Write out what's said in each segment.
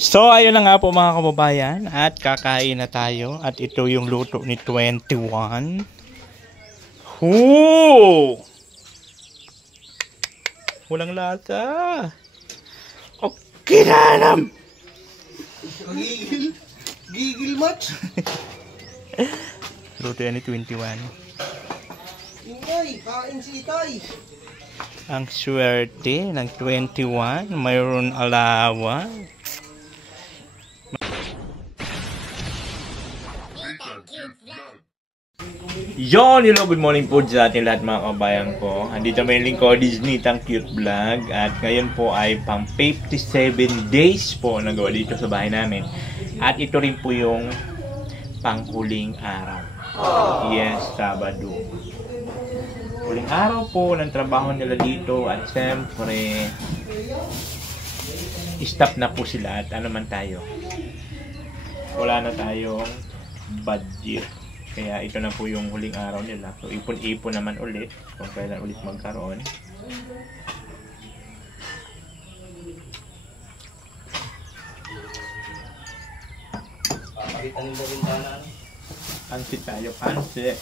So, ayun na nga po mga kababayan. At kakain na tayo. At ito yung luto ni 21. Hoo! Walang lasa. Okay na alam. Gigil match. Luto yan ni 21. Ingay, kain si Itay. Ang swerte ng 21. Mayroon alawa. Hello, good morning po sa ating lahat mga kabayan ko. Andito may lingkod, Disney Tang Cute Vlog. At ngayon po ay pang 57 days po nagawa dito sa bahay namin. At ito rin po yung panghuling araw. Yes, Sabado. Huling araw po ng trabaho nila dito. At siyempre, stop na po sila. At ano man tayo, wala na tayong budget. Kaya ito na po yung huling araw nila. So ipon-ipon naman ulit kung kailan ulit magkaroon. Papakita nila bintana. Pansit tayo, pansit.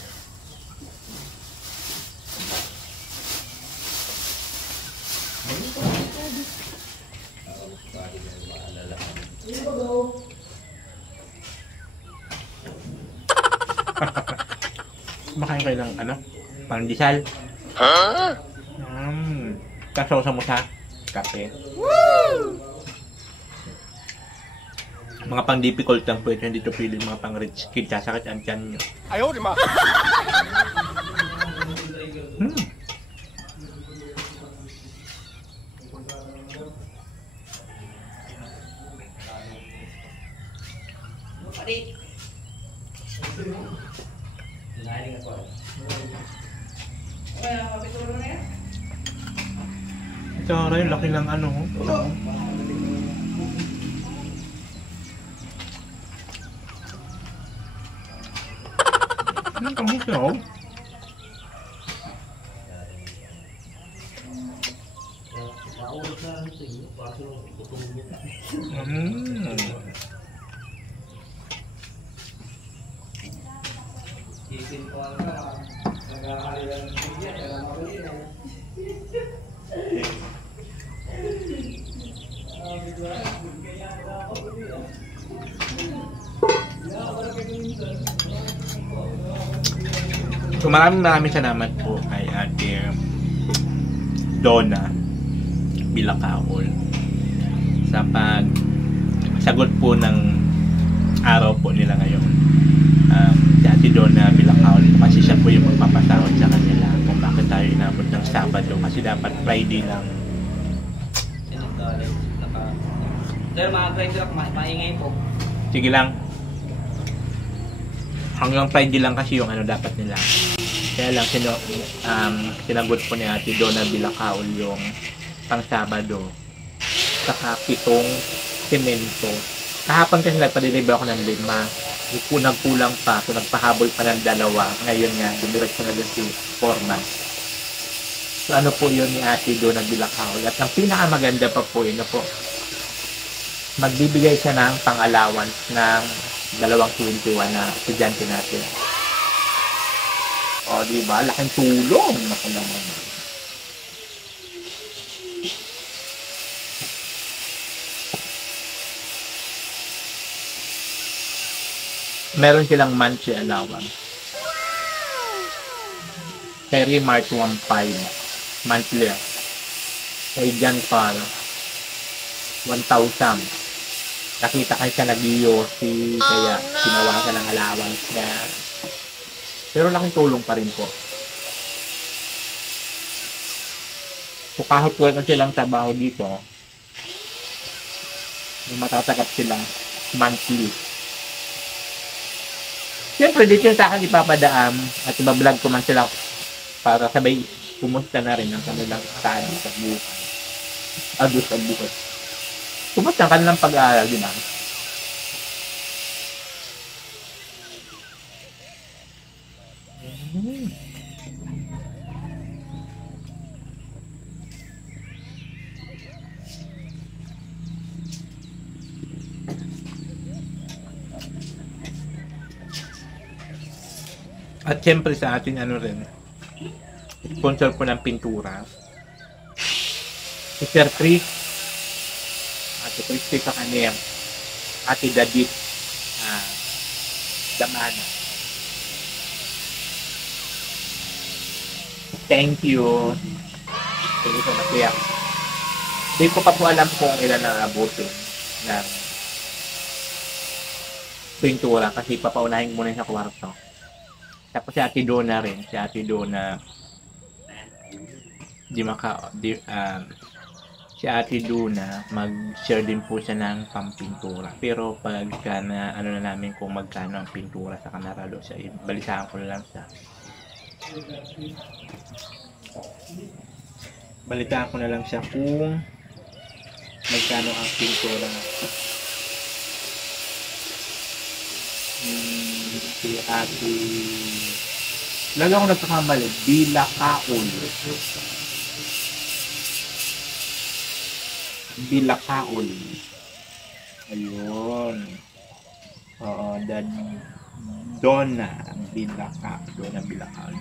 Makain kayo ng ano? Pandesal? Huh? Kasawsa mo sa kape. Woo! Mga pang difficult lang po ito. Hindi ito pili mga pang rich kid. Sasakit ang tiyan nyo. Ayaw, di ba? Ito rin, laki lang ano. Anong kamus na oh? So maraming salamat po kay Ate Donna Bilakaol sa pagsagot po ng araw po nila ngayon. Si Ate Donna Bilakaol kasi siya po yung magpapasahod sa kanila kung bakit tayo inabot ng Sabado kasi dapat Friday lang. Pero mga driver ako, maingay po. Sige lang. Hanggang Friday lang kasi yung ano dapat nila. Kaya lang sinagot po ni Ate Donna Bilakaol yung pang Sabado. Saka 7 semento. Kahapon kasi nagpa-deliver ako ng 5. Nagkulang pa. So nagpahabol pa ng 2. Ngayon nga, dumiretso na doon si Foreman. So ano po yun ni Ate Donna Bilakaol. At ang pinakamaganda pa po yun po, magbibigay siya ng pang-allowance ng 21 na estudyante natin. O, diba? Laking tulong. Naku naman. Meron silang monthly allowance. Kay Remart 1.5 monthly. Kay Jan Par 1,000. Nakita kayo siya nag-EOC, kaya ginawa ka ng allowance niya. Pero laking tulong pa rin po. So kahit wala silang trabaho dito, matatanggap sila monthly. Siyempre, dito sa akin ipapadaam at ibablog ko man sila para sabay pumusta na rin ang kanilang study sa buhay. Adus sa buhay. Kumusta ang kanilang pag-aaral din ah? At syempre sa ating ano rin, sponsor ko ng pintura. Si Sir Chris, Ate Christy sa kanya, Ate Dadit, Damana. Thank you. Hindi ko masaya. Hindi ko pa po alam kung ilan ang abutin ng pintura kasi papaunahin muna sa kwarto. Tapos si Ate Donna rin. Si Ate Donna si Ate Donna mag-share din po siya ng pampintura. Pero pagka na ano na namin kung magkano ang pintura sa Canarado siya, balitaan ko na lang siya. Balitaan ko na lang siya kung magkano ang pintura. Si Ate lagi ako nagkakamali, Bilakaol. Bilakaol. Ayun. Oo, dan Donna Bilakaol. Donna Bilakaol.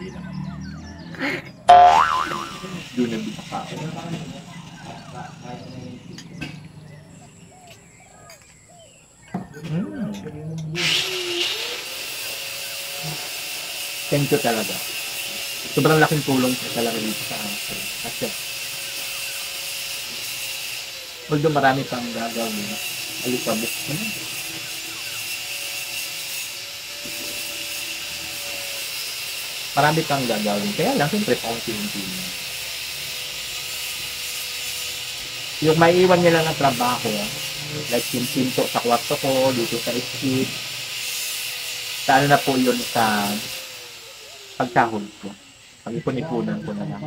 Donna Bilakaol. Thank you talaga. Sobrang laking tulong talaga dito sa akin. Kasi although marami pang gagawin, alikabok ko na. Marami pang gagawin. Kaya lang, siyempre, paunti-unti na. Yung maiiwan nila ng trabaho, like yung pinto sa kwarto ko, dito sa street, sa ano na po yun sa pagkahon ko. Pag-ipon-ipunan ko na lang.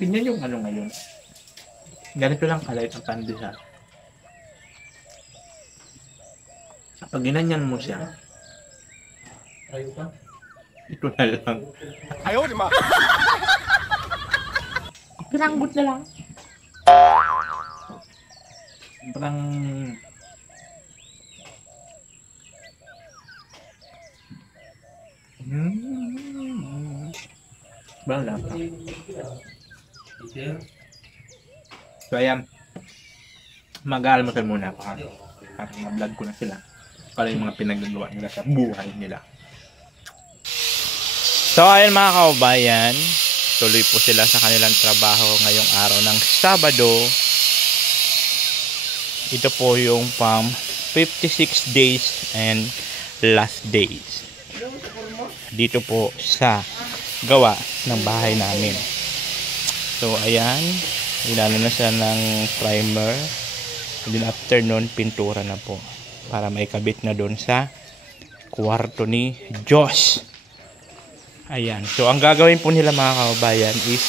Tingnan yung ano ngayon. Ganito lang kalait ang pandesal. Pag ginanyan mo siya, ito na lang. Ayaw, di ma! Piranggot na lang. Parang Parang lapa. So ayan, mag-aalmusal muna ako para ma-vlog ko na sila para yung mga pinagagawa nila sa buhay nila. So ayan mga kaubayan, tuloy po sila sa kanilang trabaho ngayong araw ng Sabado. Ito po yung 56 days and last days dito po sa gawa ng bahay namin. So ayan, ilalo na siya ng primer, and then after nun pintura na po para maikabit na doon sa kwarto ni Josh. Ayan, so ang gagawin po nila mga kaubayan is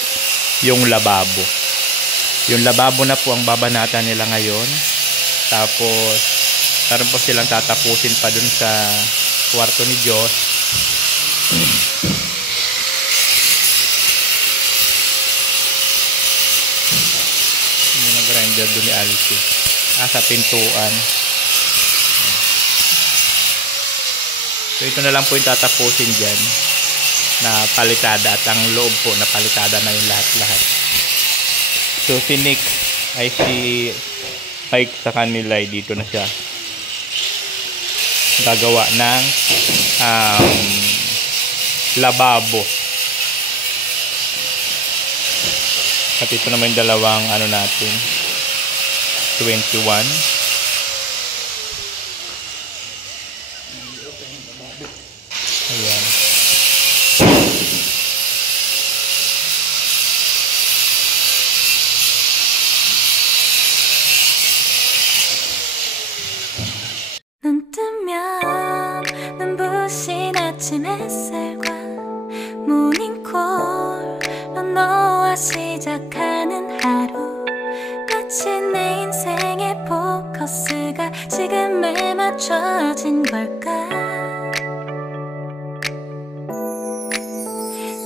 yung lababo. Yung lababo na po ang babanatan nila ngayon. Tapos meron po silang tatapusin pa dun sa kwarto ni Josh. Yung nag-grinder dun ni Alfie sa pintuan. So ito na lang po yung tatapusin dyan na palitada, at ang loob po na palitada na yung lahat-lahat. So si Nick ay si Mike sa kanila ay dito na siya gagawa ng lababo. At ito naman yung dalawang ano natin, 21. Ayan. 눈 뜨면 눈부신 아침 햇살과 모닝콜로 너와 시작하는 하루, 마치 내 인생의 포커스가 지금에 맞춰진 걸까.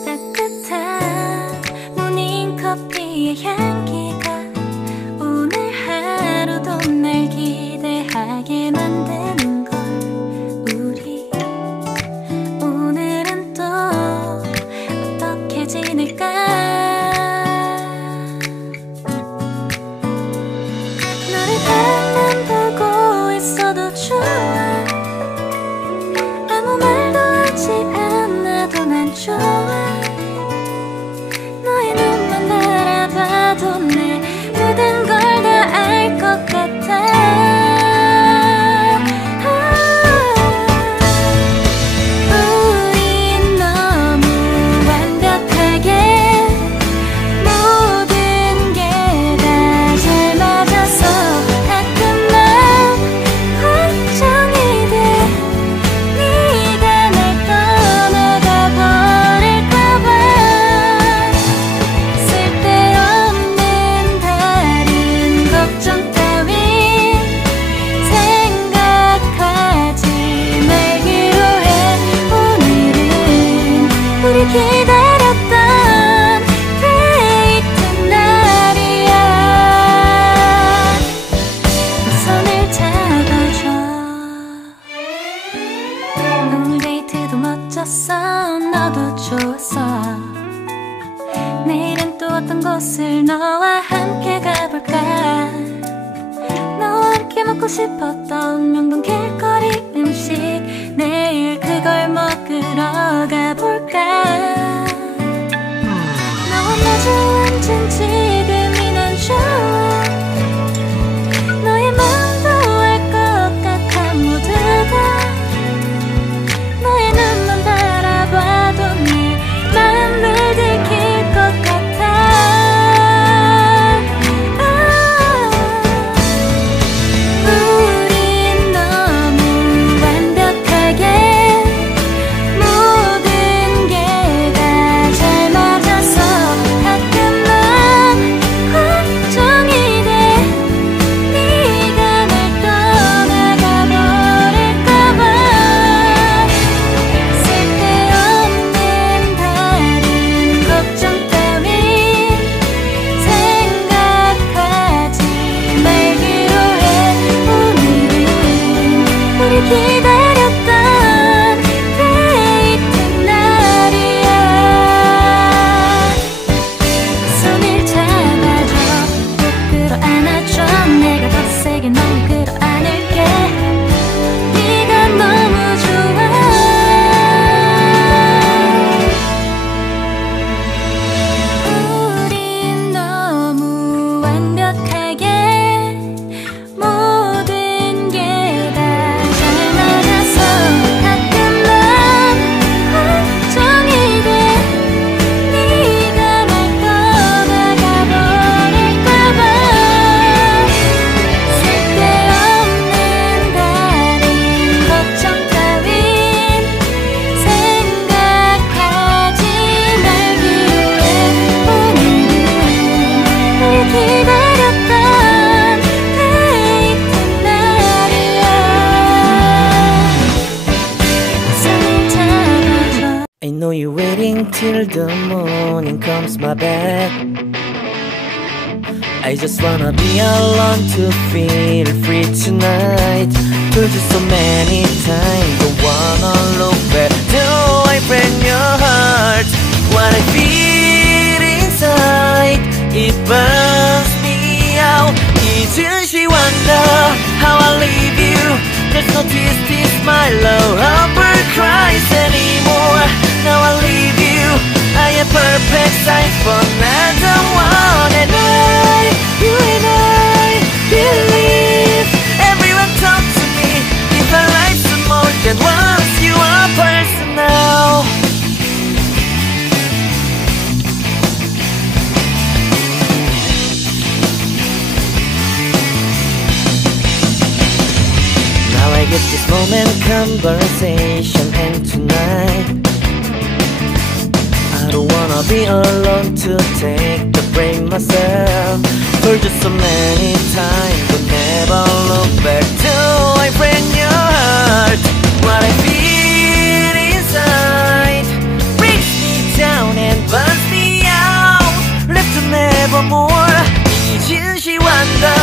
따뜻한 모닝커피의 향기가 오늘 하루도 날 기다려. 어떤 곳을 너와 함께 가볼까. 너와 함께 먹고 싶었던 명동 길거리 음식, 내일 그걸 먹으러 가볼까. 너와 마주 앉은 지금이 난 좋아. 너의 마음도 알 것 같아. 모두가 너의 눈만 바라봐도 내 마음을 들킬 것 같아. 우린 너무 완벽하게 모든 게 다 잘 맞아서 가끔 난 걱정이 돼. 네가 날 떠나가 버릴까봐. 쓸데없는 다른 걱정 따윈 생각하지 말기로 해. 오늘은 우리 기다렸던 데이트 날이야. 손을 잡아줘, 꼭 끌어안아줘. 내가 더 세게 널 끌어안을게. 네가 너무 좋아. 우린 너무 완벽하게 모든 게 다 잘 맞아서 가끔 난 걱정이 돼. 네가 날 떠나가 버릴까봐. 쓸데없는 다른 걱정 따윈 생각하지 말기로 해. 오늘은 널 기다렸던 데이트 날이야. 손을 잡아줘. I know you're waiting till the morning comes my bed. I just wanna be alone to feel free tonight. Told you so many times, don't wanna look back. Do I break your heart? What I feel inside, it burns me out. 이젠 wonder how I leave you. There's no tears, tears, my love, never cries anymore. Now I leave you, I am perfect size for another one. And you and I believe everyone talk to me. If I like some more than once, you are personal. Now I get this moment, conversation, and tonight I don't wanna be alone to take the blame myself. Told you so many times, but never look back. Till I break your heart. What I feel inside breaks me down and burns me out. Left to nevermore. 이젠 wonder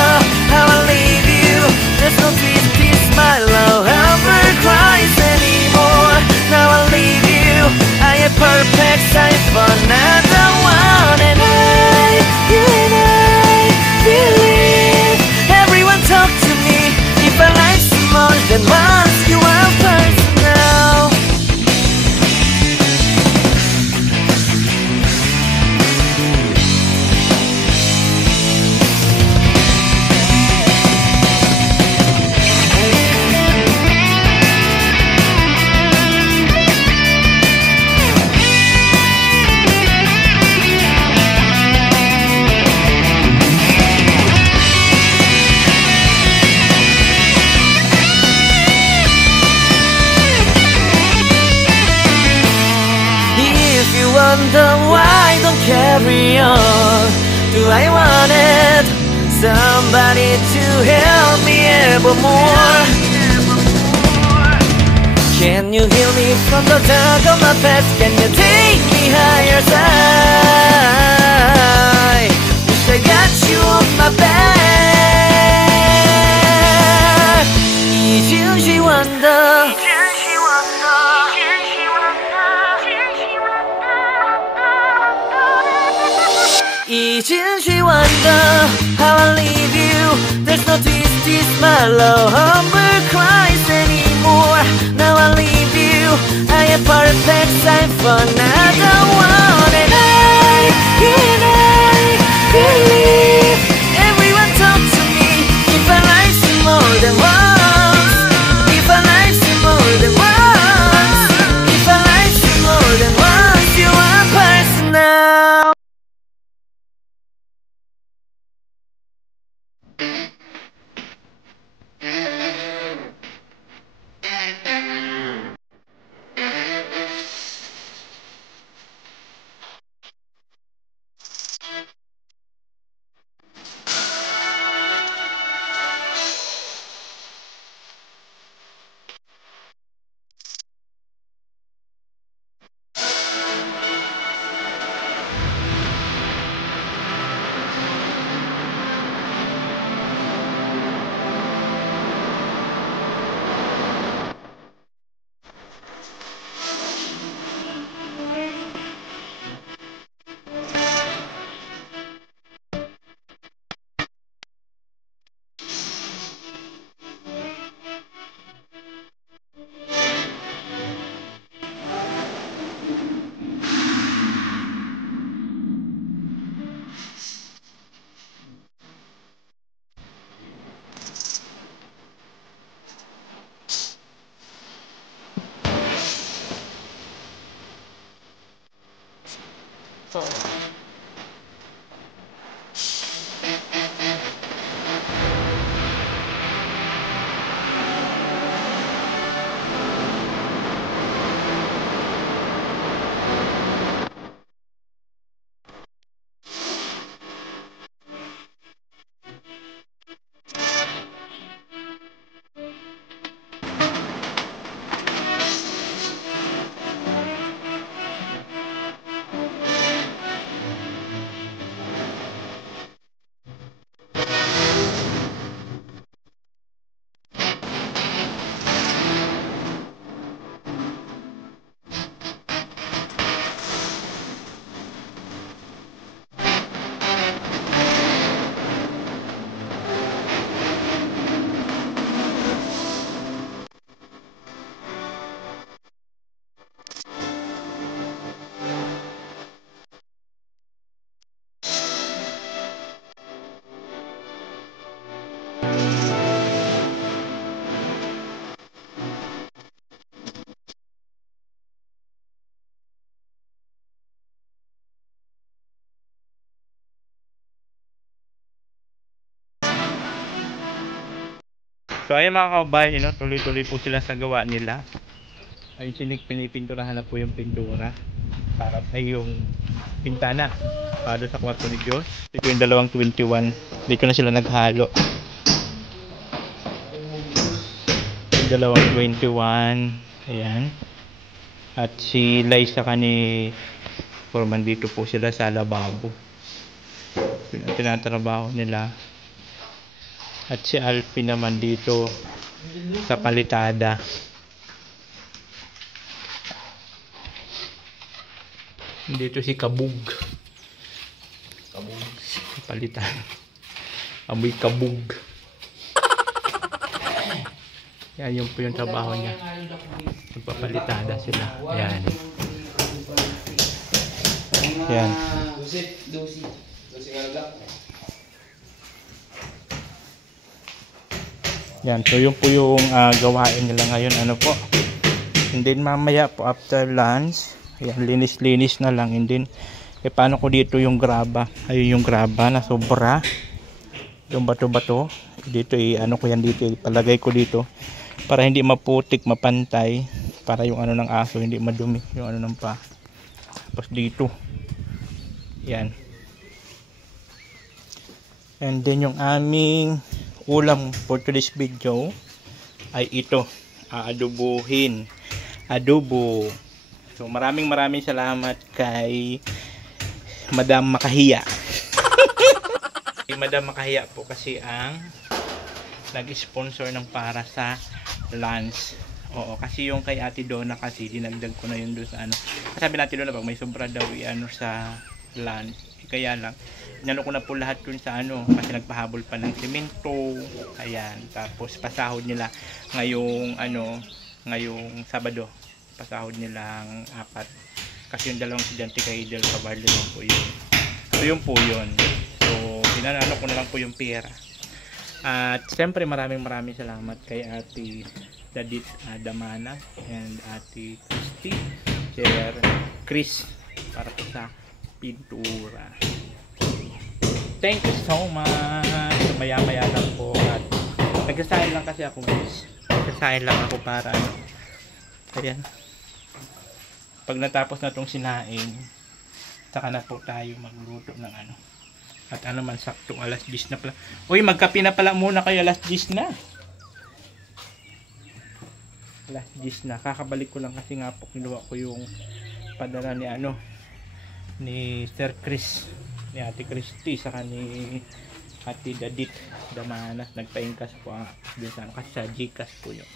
how I leave you. There's no tears, tears, my love, never cries anymore. Now I leave you, I am perfect size for another one. And you and I believe everyone talk to me. If I like some more than once, you are personal. Wonder why I don't carry on. Do I want it? Somebody to help me evermore. Can you heal me from the dark of my past? Can you take me higher side? Wish I got you on my back. 이젠 wonder. 已经习惯的 How I leave you There's no twist my love Humber cries anymore Now I leave you I am perfect sign for another one And I believe Everyone talk to me If I like you more than once If I like you more than once If I like you more than once You are personal So ayun mga kababayan, no? Tuloy-tuloy po sila sa gawa nila. Ayun, pinipinturahan na po yung pintura para ay yung pintana para sa kwarto ni Diyos. Ito yung dalawang 21. Dito na sila naghalo. Yung dalawang 21. Ayan. At si Liza ni Foreman, dito po sila sa lababo. Tinatrabaho nila. At si Alfie naman dito sa palitada. Dito si Kabug. Palitada. Amoy kabug. Yan yung po yung trabaho niya. Magpapalitada sila. Yan. Yan. Yan, so yun po yung gawain nila ngayon, ano po. And then mamaya po after lunch, ayan, linis-linis na lang. And then, paano ko dito yung graba? Ayun yung graba na sobra. Yung bato-bato. Dito, ano ko yan dito, palagay ko dito. Para hindi maputik, mapantay. Para yung ano ng aso, hindi madumi. Yung ano ng pa. Tapos dito. Yan. And then yung aming ulam for today's video ay ito, aadobuhin, adobo. So maraming salamat kay Madam Makahiya. Kay Madam Makahiya po kasi ang nag-sponsor ng para sa lunch. Oo, kasi yung kay Ate Donna kasi dinagdag ko na yun doon sa ano. Sabi natin doon na pag may sobra daw ano sa lunch, Kaya lang, inano ko na po lahat yun sa ano, kasi nagpahabol pa ng semento. Ayan, tapos pasahod nila ngayong ano, ngayong Sabado. Pasahod nilang 4. Kasi yung dalawang estudyante kay Del Caballo lang po yun. So yun po yun. So, pinanano ko na lang po yung pera. At siyempre maraming salamat kay Ate Dadit Damana and Ate Christy, Sir Chris, para po sa pintura. Thank you so much. Maya-maya lang po. At nagsasahin lang kasi ako, guys. Nagsasahin lang ako para ano. Ayan. Pag natapos na itong sinain, saka na po tayo magluto ng ano. At ano man, sakto alas 10 na pala. Uy, magkape na pala muna kayo, alas 10 na. Alas 10 na. Kakabalik ko lang kasi nga po, kinuha ko yung padala ni ano, ni Sir Chris, ni Ate Christy, saka ni Ate Dadit Damanas. Nagpa-ingkas po ang kasi sa Gcash po yun.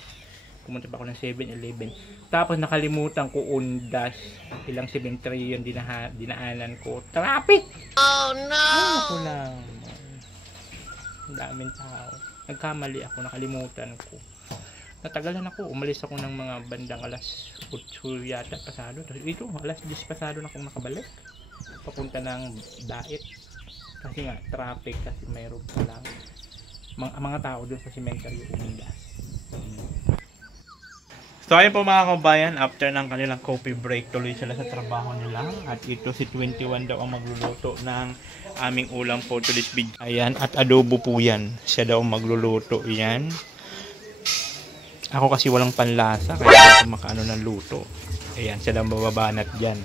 Pumunta pa ako ng 7-Eleven. Tapos nakalimutan ko undas. Ilang cemetery yung dinaanan ko. Traffic! Oh no! Ako lang. Ang daming tao. Nagkamali ako. Nakalimutan ko. Natagalan ako. Umalis ako ng mga bandang alas 8 yata pasado. Ito, alas 10 pasado na akong nakabalik. Papunta ng Dait. Kasi nga, traffic. Kasi mayroon pa lang mga tao doon sa cemetery undas. So ayun po mga kabayan, after ng kanilang coffee break, tuloy sila sa trabaho nila. At ito si 21 daw ang magluluto ng aming ulam po today's video. Ayan, at adobo po yan. Siya daw magluluto yan. Ako kasi walang panlasa, kaya ako makaano ng luto. Ayan, siya daw mababanat dyan.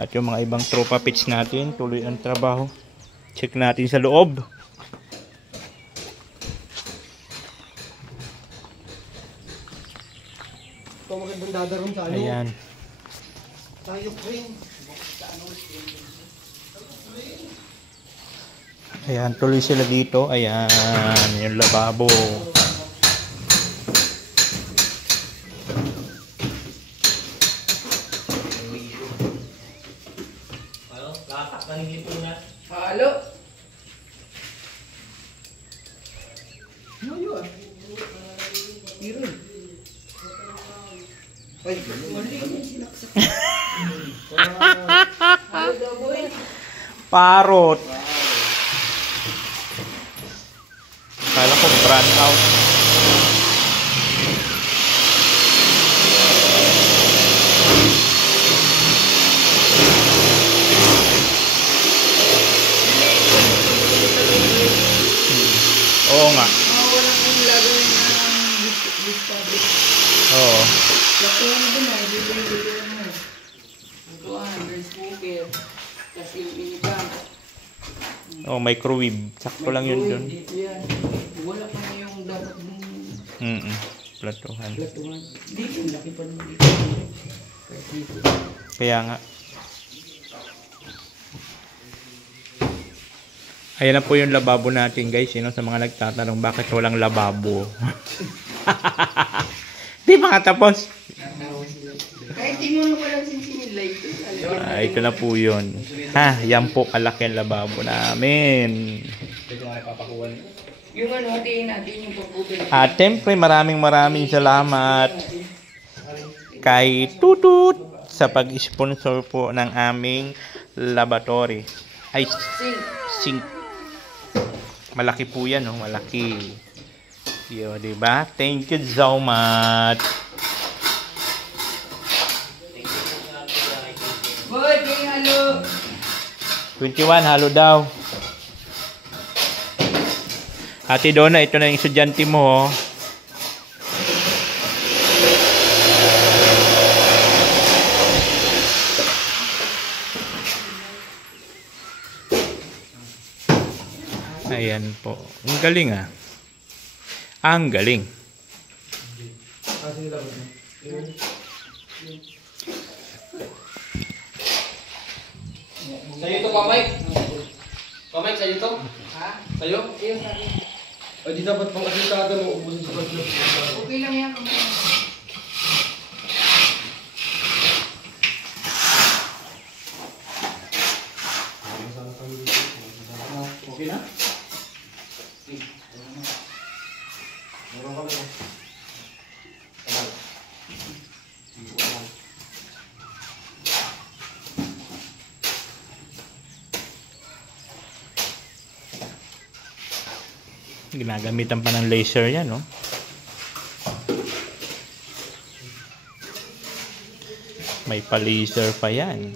At yung mga ibang tropa pits natin, tuloy ang trabaho. Check natin sa loob. Magandang dadaron sa ano. Ayan. Tayo rin. Ayan, tuloy sila dito. Ayan, yung lababo. Halo. Ano yun? Iron. Ay, Parot. Kala ko brand out. Oo nga. walang kong lagawin ng discovery. Oo. Lakuhan mo na, bibili mo. Lakuhan, rice cooker. Kasi yung initan. Oh, microwave. Sakto lang yun dun. Yan. Wala pa na yung dapat mong Platuhan. platuhan. Dito, laki pa naman dito. Kahit dito. Kaya nga. Ayan na po yung lababo natin, guys. Sino sa mga nagtatanong bakit walang lababo? Di ba nga tapos? Kahit di mo walang sinsinilay ito. Ito na po yun. Ha, yan po kalaki ang lababo namin. Yung ano, hatiin natin yung pagkubil. At siyempre maraming salamat kay Tutut sa pag-sponsor po ng aming laboratory. Ay, sink. Malaki po yan, no? Malaki. Yo, diba? Thank you so much. Boy, kaya halo. 21, halo daw. Ate Donna, ito na yung estudyante mo, oh. Ayan po. Ang galing, ah. Ang galing. Sa'yo ito, Pamay? Pamay, sa'yo ito? Ha? Sa'yo? Ay, di dapat pang asintado mo ubusin sa paglo. Okay lang yan. Okay na? Meron kami. Ginagamitan pa ng laser yan, no? May pa-laser pa yan.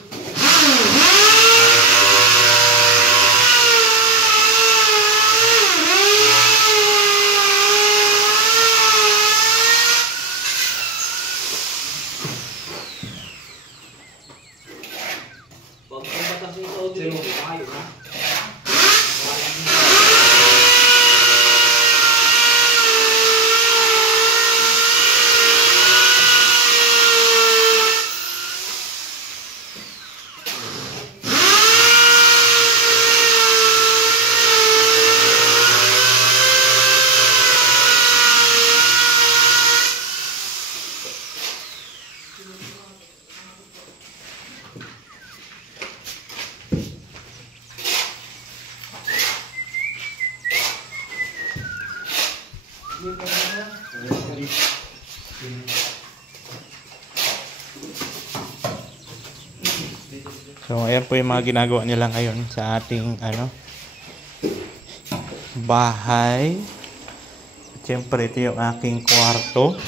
So, ayan po yung mga ginagawa nila ngayon sa ating bahay. At syempre, ito yung aking kwarto.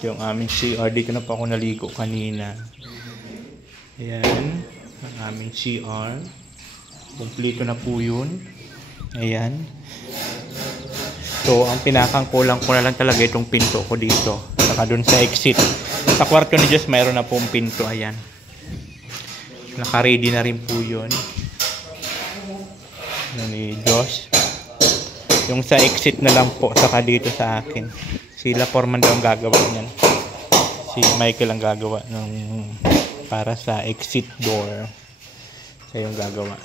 Ito yung aming CR. Dito na pa ako naligo kanina. Ayan. Ang aming CR. Kumplito na po yun. Ayan. So, ang pinakang kulang ko na lang talaga itong pinto ko dito. Saka dun sa exit. Sa kwarto ni Diyos, mayroon na pong pinto. Ayan. Naka-ready na rin po yun. Ano ni Diyos. Yung sa exit na lang po. Saka dito sa akin. Sila Foreman daw ang gagawa niyan. Si Michael ang gagawa ng para sa exit door. Siya yung gagawa.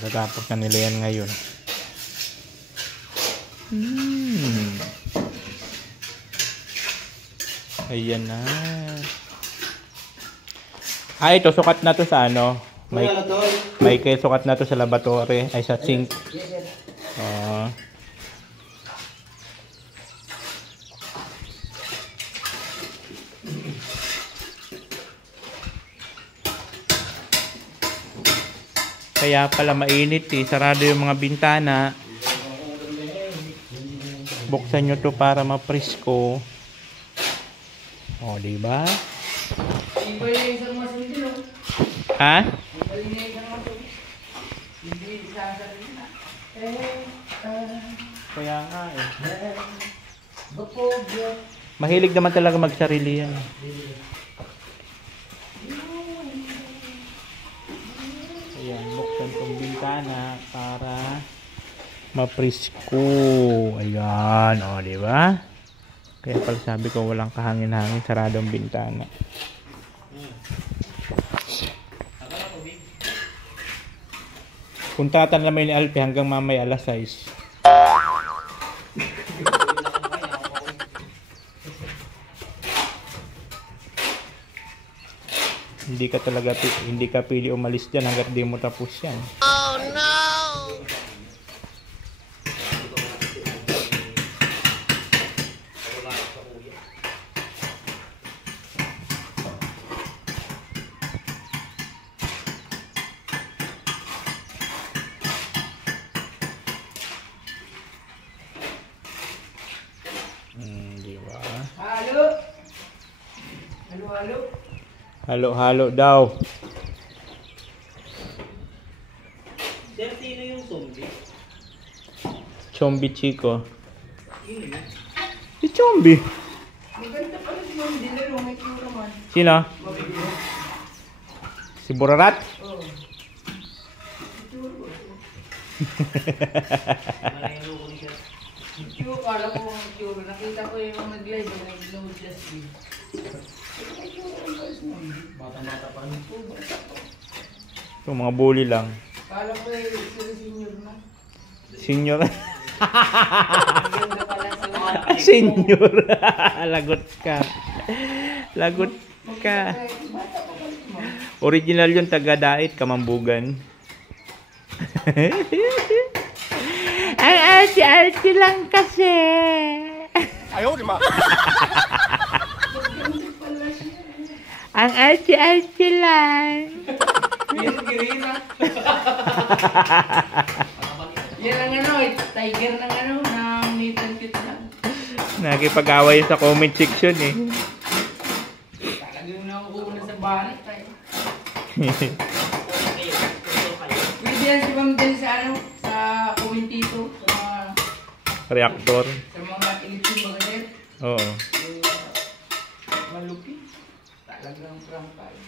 Matatapos na nila yan ngayon. Ayan na. Ito sukat na to sa Michael, sukat na to sa laboratory. Ay, sa sink. Kaya pala mainit eh. Sarado yung mga bintana. Buksan nyo to para mapresko. O, diba? Ha? Kaya nga eh. Mahilig naman talaga magsarili yan. Ayan, buksan tong bintana para mapresko. Ayan, o, diba? Kaya pala sabi ko walang kahangin-hangin, saradong bintana. Puntatan naman ni Alpi hanggang mamaya alas 6. Hindi ka pili umalis dyan hanggat di mo tapos yan. Oh no! Diba? Halo daw. Sir, sino yung zombie? Chombi Chico. Si Chombi. Maganda pala si Ma'am Dinero, may cura man. Sino? Si Burarat? Oo. Q, kala ko ang Q. Nakita ko yung mga nag-live, nag-load last week. Bata-bata pa rin. Ito, mga bully lang. Kala ko yung senior na. Senior. Ganda pala sa mga. Senior. Lagot ka. Lagot ka. Original yun, taga-dait, Kamambugan. Ang arte-arte lang kasi. Ayaw, di ma! Ang arte-arte lang. Girina. Yan ang ano, tiger ng ano, ng Nathan Cute lang. Nakipag-away sa comment section eh. Talagang nakukuha sa bahay tayo. Pwede yan si Ma'am din sa ano, sa kommentito, sa mga, Reactor. sa mga ilitin mga sir. Oo. Malupi. Talagang prank tayo.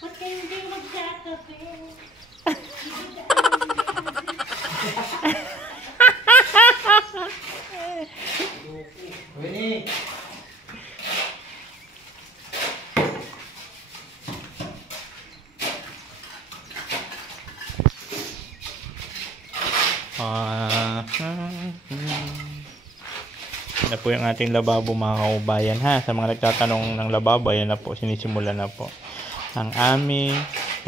Ba't kayo hindi magkakape? Winnie! Na po yung ating lababo mga kaubayan ha. Sa mga nagtatanong ng lababo, ayan na po, sinisimula na po ang aming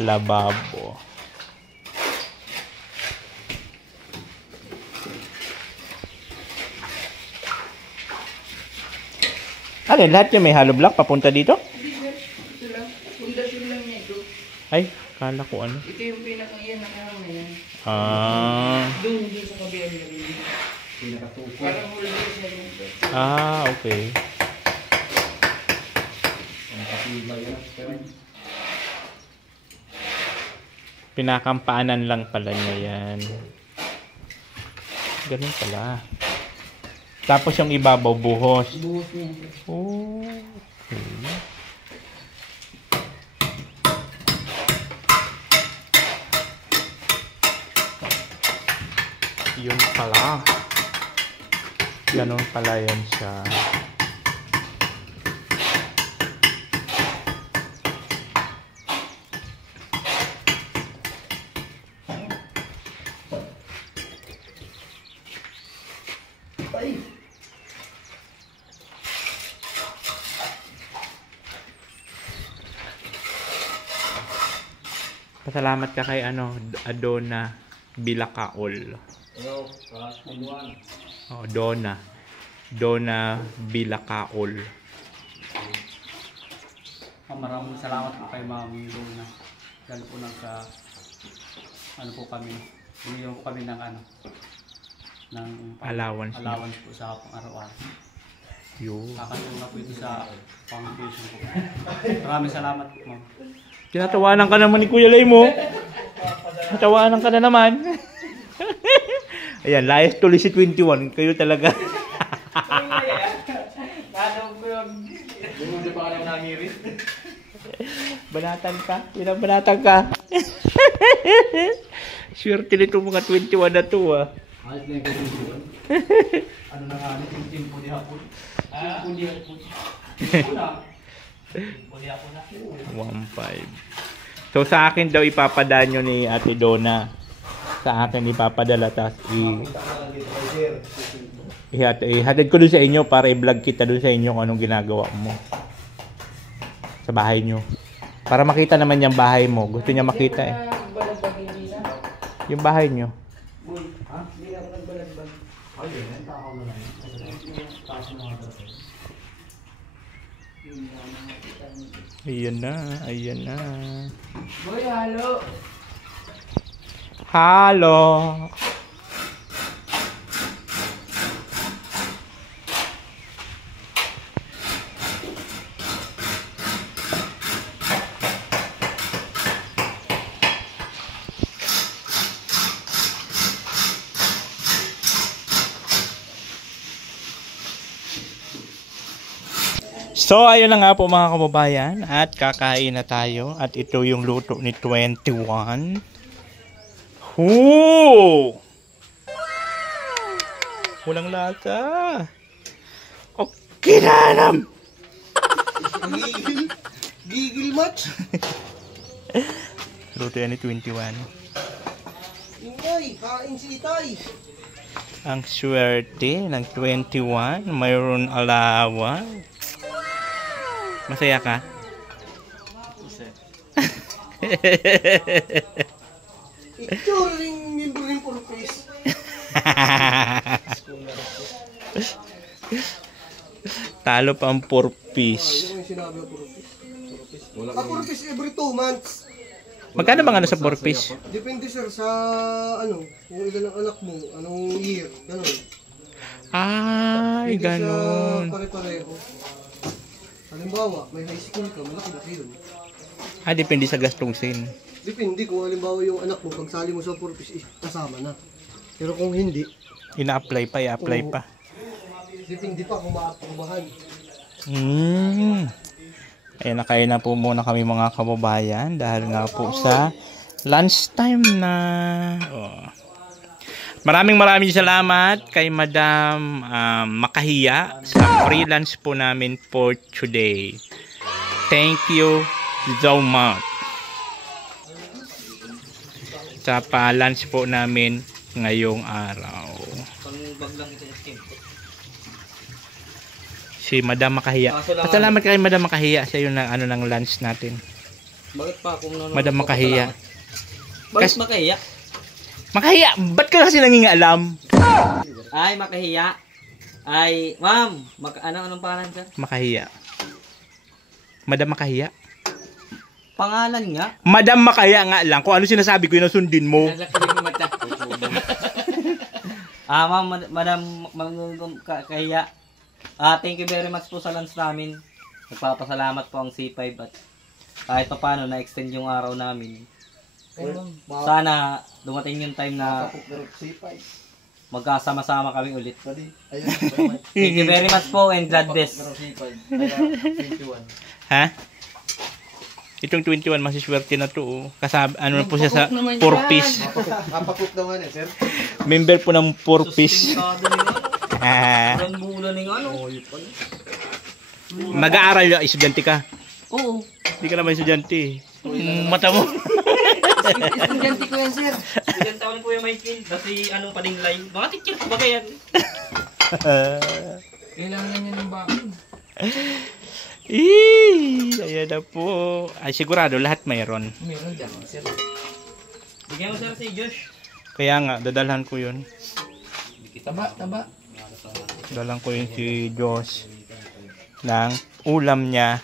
lababo. Ano, lahat yung may hollow block papunta dito? Hindi sir, ito lang. Pundasyon lang niya ito. Ay, kala ko ano. Ito yung pinakang yan, nakarang na yan. Ah, Doon sa kabilang nilagay. Pinakatuko. Parang hulog siya rin sir. okay. Pinakatibay yan. Pero Pinakampaanan lang pala niya yan. Ganun pala. Tapos yung ibabaw buhos. Buhos niya sir. Oh, okay. Yun pala. Ganun pala yan siya. ay! Pasalamat ka kay Adona Bilakaol. Hello, class 1. Oh, Dona Bilakaol. Maraming salamat po kay Ma'am Luna. Dahil po nagka ano po kami, bumili po kami ng ng Allowance. allowance po sa pang-araw-araw. Yun. Kakatulong na po ito sa pang-tuition po. Maraming salamat po, Ma'am. Tinatawanan ka naman ni Kuya Lay mo. Tinatawanan ka na naman. Ayan, layas tuloy si 21. Kayo talaga. Tanong ko yun. Bumuli pa ka naman nangirit. Banatan ka. Binabanatan ka. Swerte nito mga 21 na to ah. Ayos na yung kaibigan. Ano na nga, yung timpo di hapon. Timpo di hapon. Timpo na. Timpo di hapon na. 1.5. So sa akin daw ipapadaan nyo ni Ate Dona. Sa akin ipapadala. Tapos Kita ka lang dito kay Sir. ihatid ko dun sa inyo para i-vlog kita dun sa inyo kung anong ginagawa mo. Sa bahay nyo. Para makita naman yung bahay mo. Gusto niya makita eh. Nagbalagbag hindi na. Yung bahay nyo. Boy, ha? Hindi na ako nagbalagbag. Ay, yun. Takaw na lang. Taas mo nga dito. Hindi na ako nakakita nito. Ayan na. Ayan na. Boy, halo. Halo. So, ayun na nga po mga kababayan. At kakain na tayo. At ito yung luto ni 21. Hoo! Walang lasa. Okay na alam. Gigil match. Luto yan ni 21. Ingay, kain si Itay. Ang swerte ng 21. Mayroon alawa. Masaya ka? Ito ring member rin for face. Talo pa ang 4 piece. Ano yung sinabi ko for face? For face every 2 months. Magkano bang ano sa 4 piece? Depende sir sa ano, kung ilan ang anak mo, anong year, gano'n. Ay, Depende ganon. sa pare-pareho. Halimbawa, may high school ka, malaki-laki yun. Ah, depende sa gastusin. Depende kung halimbawa yung anak mo, pagsali mo sa purpose, kasama na. Pero kung hindi, Ina-apply pa, i-apply pa. depende pa kung maaprubahan. Ayan, nakain na po muna kami mga kababayan dahil nga po sa lunchtime na. Maraming salamat kay Madam Makahiya sa free lunch po namin for today. Thank you so much sa pa-lunch po namin ngayong araw. Si Madam Makahiya. Pasalamat kay Madam Makahiya sa yung ano ng lunch natin. Bakit pa kung Madam Makahiya. Bakit makahiya? Makahiya, ba't ka kasi nangingalam? Ay, makahiya. Ay, ma'am, anong pangalan sir? Makahiya. Madam Makahiya. Pangalan nga. Madam Makahiya nga lang. Kung ano sinasabi ko, yun ang sundin mo. Madam Kahiya. Thank you very much po sa lunch namin. Nagpapasalamat po ang C5 at kahit pa paano na-extend yung araw namin. Sana dumating yung time na magkasama-sama kami ulit. Thank you very much po and God bless. Ha? Itong 21 masiswerte na to. Kasab ano po siya sa 4 piece. Kapakook naman eh, sir. Member po ng 4 piece. Mag-aaral yung estudyante ka? Oo. Hindi ka naman estudyante. Mata mo. Estudyante ko yan, sir. Estudyante ko po yung Michael. Kasi anong padinglay. Mga teacher ko ba yan? Kailangan niya ng bakit. Ayan na po. Ay, sigurado lahat mayroon. Meron dyan, sir. Bigyan mo, sir, si Josh. Kaya nga, dadalhan ko yun. Taba. Dalang ko yun si Josh ng ulam niya.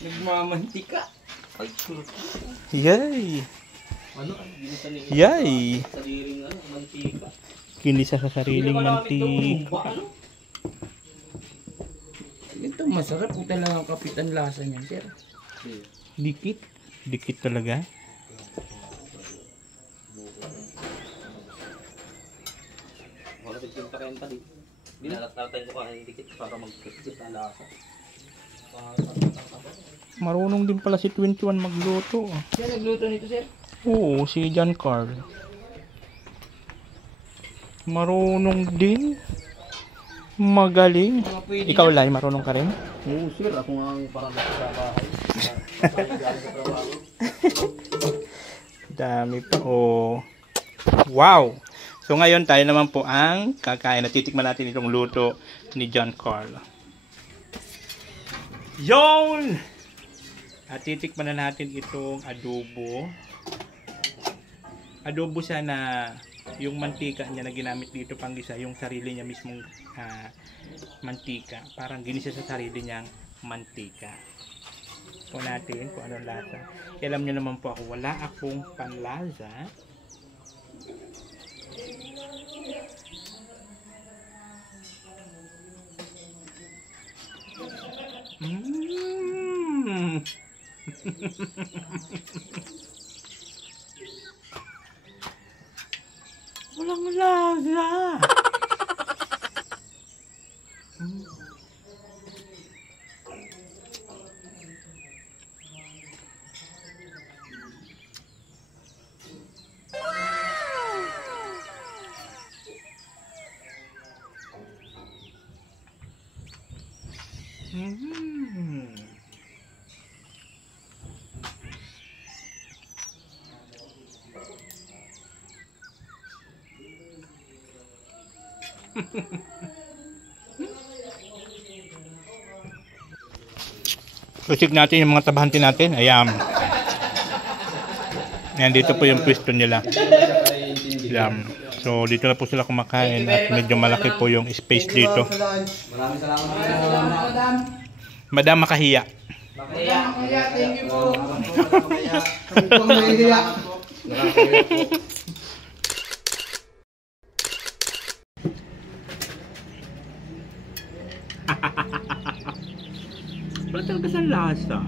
Nagmamantika. Ay, Yay! ano? Yay! Sariling mantika. Kinisa sa sariling mantika. Ano? Ito masarap po talaga ang kapitan lasa niyan, sir. Dikit. Dikit talaga. Wala din pa kayo tadi. Binalatatan ko kayo dikit para mag-kit na lasa. Marunong din pala si 21 magluto. Siya nagluto nito, sir? Oo, si John Carl. Marunong din. Magaling. Ikaw, Lai, marunong ka rin? Oo, sir. Ako nga ang parang sa bahay. Dami pa. Oh. Wow! So ngayon tayo naman po ang kakain. Natitikman natin itong luto ni John Carl. Yon! At titikman na natin itong adobo. Adobo siya na yung mantika niya na ginamit dito pang gisa, yung sarili niya mismong mantika. Parang ginisa sa sarili niyang mantika. Po natin kung anong lasa. Alam niyo naman po ako, wala akong panlasa. Walang lasa. Check natin yung mga tabahante natin. Ayan. Ayan, dito po yung pwesto nila. Ayan. So, dito na po sila kumakain at medyo malaki po yung space dito. Maraming salamat, madam. Madam Makahiya. Makahiya, thank you po. Kami po mahihiya. Wala talaga sa lasa.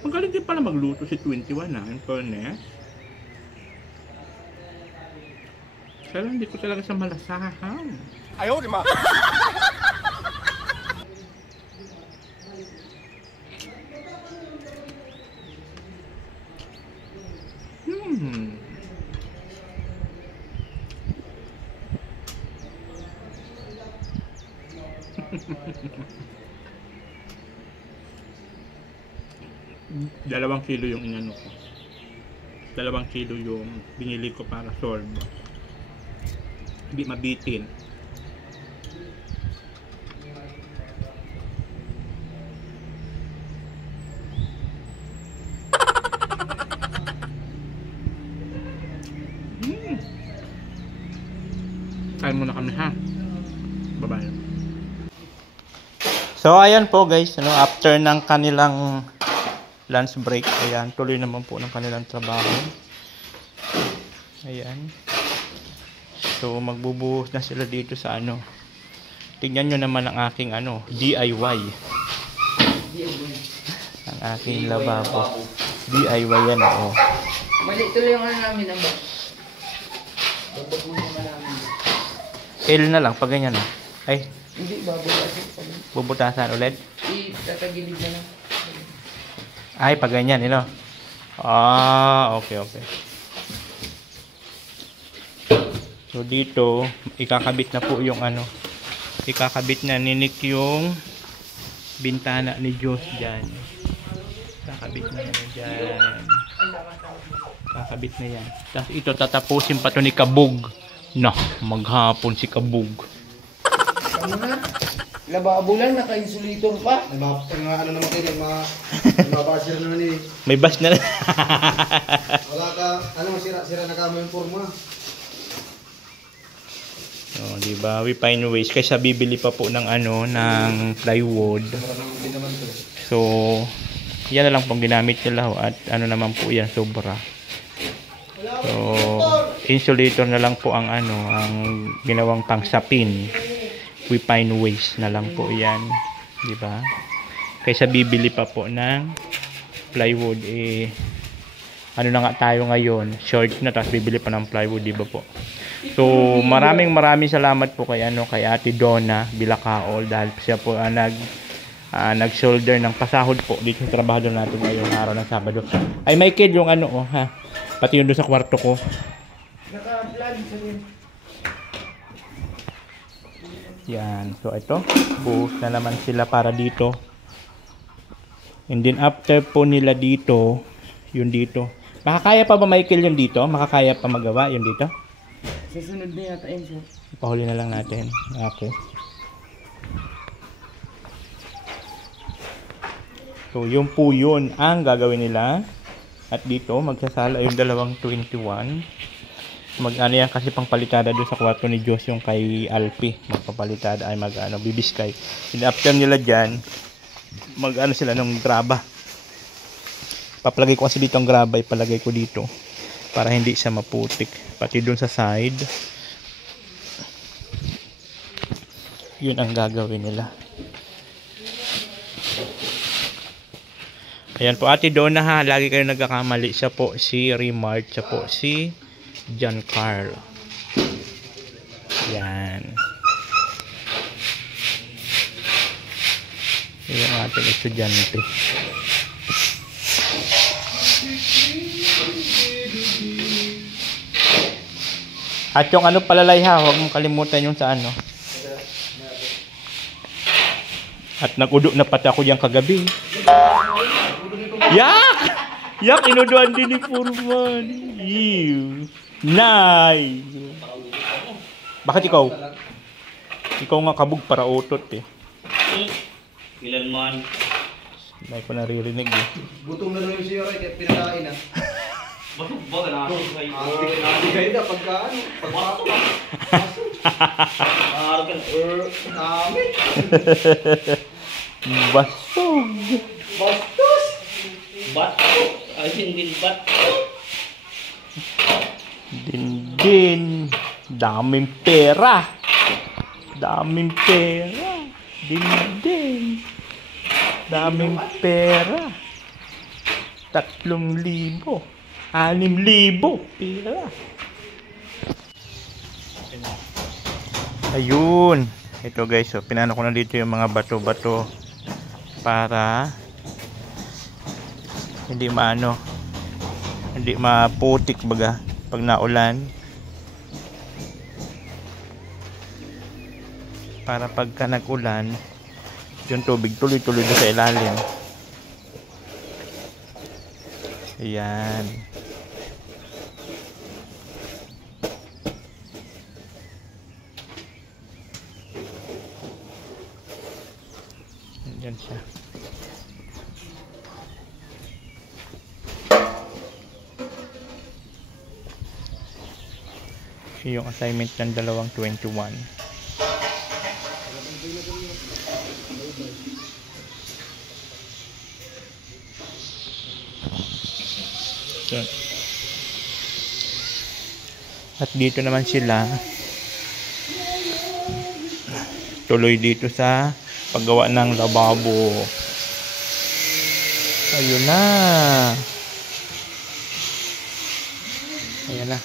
Magaling din pala magluto si 21 in fairness. Kaya lang hindi ko talaga sa malasahan. Ayaw, di ma! Dalawang kilo yung inano ko. 2 kilo yung binili ko para solve. Hindi mabitin. Kain muna kami ha. Bye-bye. So ayan po guys, after ng kanilang lunch break, ayan, tuloy naman po ng kanilang trabaho. Ayan. So magbubuhos na sila dito sa tingnan nyo naman ang aking DIY. Ang aking lababo. DIY yan oh. Mali tuloy yung namin ang box. L na lang pag ganyan na. Ay, Hindi, babulasin. bubutasan ulit. Itatagilid na lang. Ay, pag ganyan, okay. So dito, ikakabit na po yung ikakabit na ni Nick yung bintana ni Diyos dyan. Kakabit na dyan. Kakabit na yan. Tapos ito, tatapusin pa to ni Kabog. Maghapon si Kabog. Ano na? Lababo lang, naka-insulator pa. Naman kayo, mabasir naman eh. May bash na. Wala ka, sira na kamo yung forma. Diba? We find ways. Kaysa bibili pa po ng ng plywood. So, yan na lang pong ginamit nila at naman po yan, sobra. So, insulator na lang po ang ang ginawang pangsapin. We find ways na lang po yan, di ba? Kaysa bibili pa po ng plywood, na nga tayo ngayon, short na, tapos bibili pa ng plywood, di ba po? So maraming salamat po kay kay Ate Donna Bilacaol dahil siya po nag-shoulder ng pasahod po dito sa trabaho natin ngayong araw ng Sabado. Ay, may kid yung ha, pati yun doon sa kwarto ko. Naka-vlog sa rin. Yan, so ito, buhos na naman sila para dito. And then after po nila dito, yun dito. Makakaya pa ba Michael yun dito? Makakaya pa magawa yun dito? Susunod na yata yun, sir. Pahuli na lang natin. Okay. So yun po yun ang gagawin nila. At dito, magsasala yung 221. Yan kasi pang palitada doon sa kwarto ni Diyos yung kay Alpi. Magpapalitada ay bibiskay. And after nila dyan, sila ng graba. Papalagay ko kasi dito ang graba, ipalagay ko dito para hindi siya maputik. Pati doon sa side. Yun ang gagawin nila. Ayan po, Ate Donna ha, lagi kayo nagkakamali. Siya po si Remart, siya po si John Carl. Yan. Yung ating estudyante. At yung palalay ha, huwag mong kalimutan yung sa At nag-udo na pati ako diyan kagabi. Yak! Yak, inuduan din ni Purman. Ew. Nice. Bakit ikaw? Ikaw nga kabog para utot eh. Ilan man. May ko naririnig eh. Gutom na naman siya kaya pinakain na. Basog ba? Ganaan kayo. Natigay na pagka ano. Pagpato ka. Dami. Basog. Bastos. Bato. Ay, hindi bato. Din. Daming pera. Daming pera. Din. Daming pera. 3,000. 6,000 pera. Ayun. Ito guys, so, pinano ko na dito yung mga bato-bato para hindi maputik baga pag naulan, para pagka nag-ulan yung tubig tuloy-tuloy doon sa ilalim. Ayan. Ayan siya. Yung assignment ng 221. So, at dito naman sila tuloy dito sa paggawa ng lababo. Ayun na. Ayan na.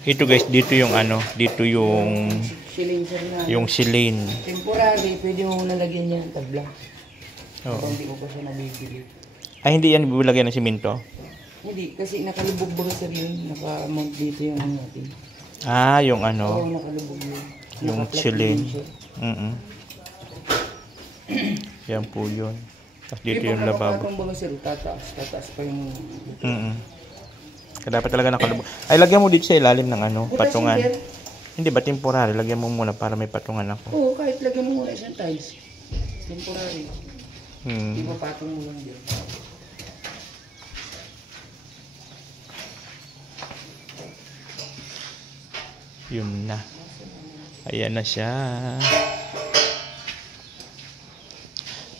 Ito guys, dito yung dito yung Silin sir na. yung silin. Temporary, pwede mo nalagyan niya ng tabla. Oo. Pero hindi ko pa siya nabibili. Ay, hindi yan bibulagyan ng simento. Hindi, kasi nakalubog ba sir yun? Naka-mount dito yung ano natin. Ah, yung Oo, nakalubog yun. yung Naka-flat silin. din siya. Yan po yun. Tapos dito Hindi yung pa lababo. kapapatong ba sir? Tataas pa yung... Kaya dapat talaga nakalubog. Ay, lagyan mo dito sa ilalim ng Butas patungan. yun, sir. Hindi ba temporary? Lagyan mo muna para may patungan ako. Oo, kahit lagyan mo muna isang tiles. Temporary. Hindi pa patong mo lang dyan. Yun na. Ayan na siya.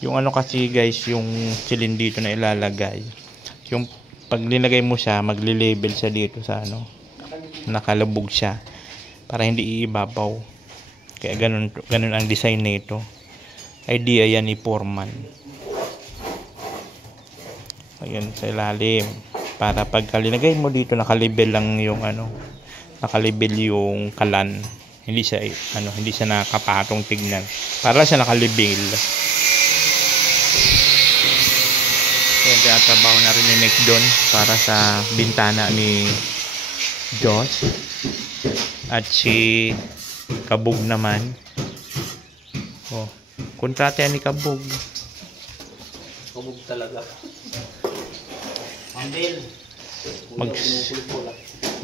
Yung kasi guys, yung silin dito na ilalagay. Yung pag nilagay mo siya, magli-label siya dito sa nakalubog siya. Para hindi iibabaw. Kaya ganun ang design nito. Idea yan ni Foreman. Ayan sa ilalim. Para pag linagay mo dito, nakalabel lang yung nakalabel yung kalan. Hindi siya hindi siya nakapatong tignan. Para siya nakalabel. Ayan, trabaho na rin ni Nick doon para sa bintana ni Josh. At si Kabog naman. Oh, kontrata yan ni Kabog. Kabog talaga. Ambil.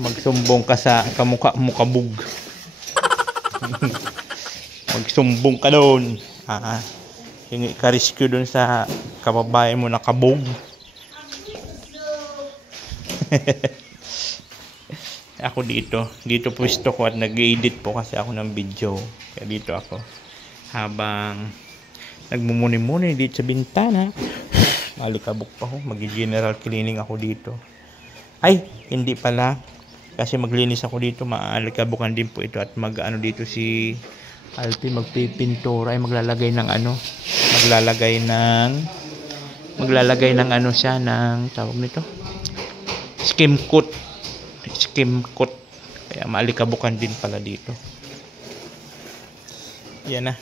Magsumbong ka sa kamukha mo, Kabog. Magsumbong ka doon. Hingi ka rescue doon sa kababae mo na Kabog. Ako dito pwesto ko at nag-edit po kasi ako ng video. Kaya dito ako habang nagmumuni-muni dito sa bintana. Malikabok pa ako, mag-general cleaning ako dito. Ay, hindi pala, kasi maglinis ako dito, maalikabukan din po ito. At dito si Alpi, magpipintura, ay maglalagay ng siya ng tawag nito, skim coat. Kaya maalikabukan din pala dito. Yan na.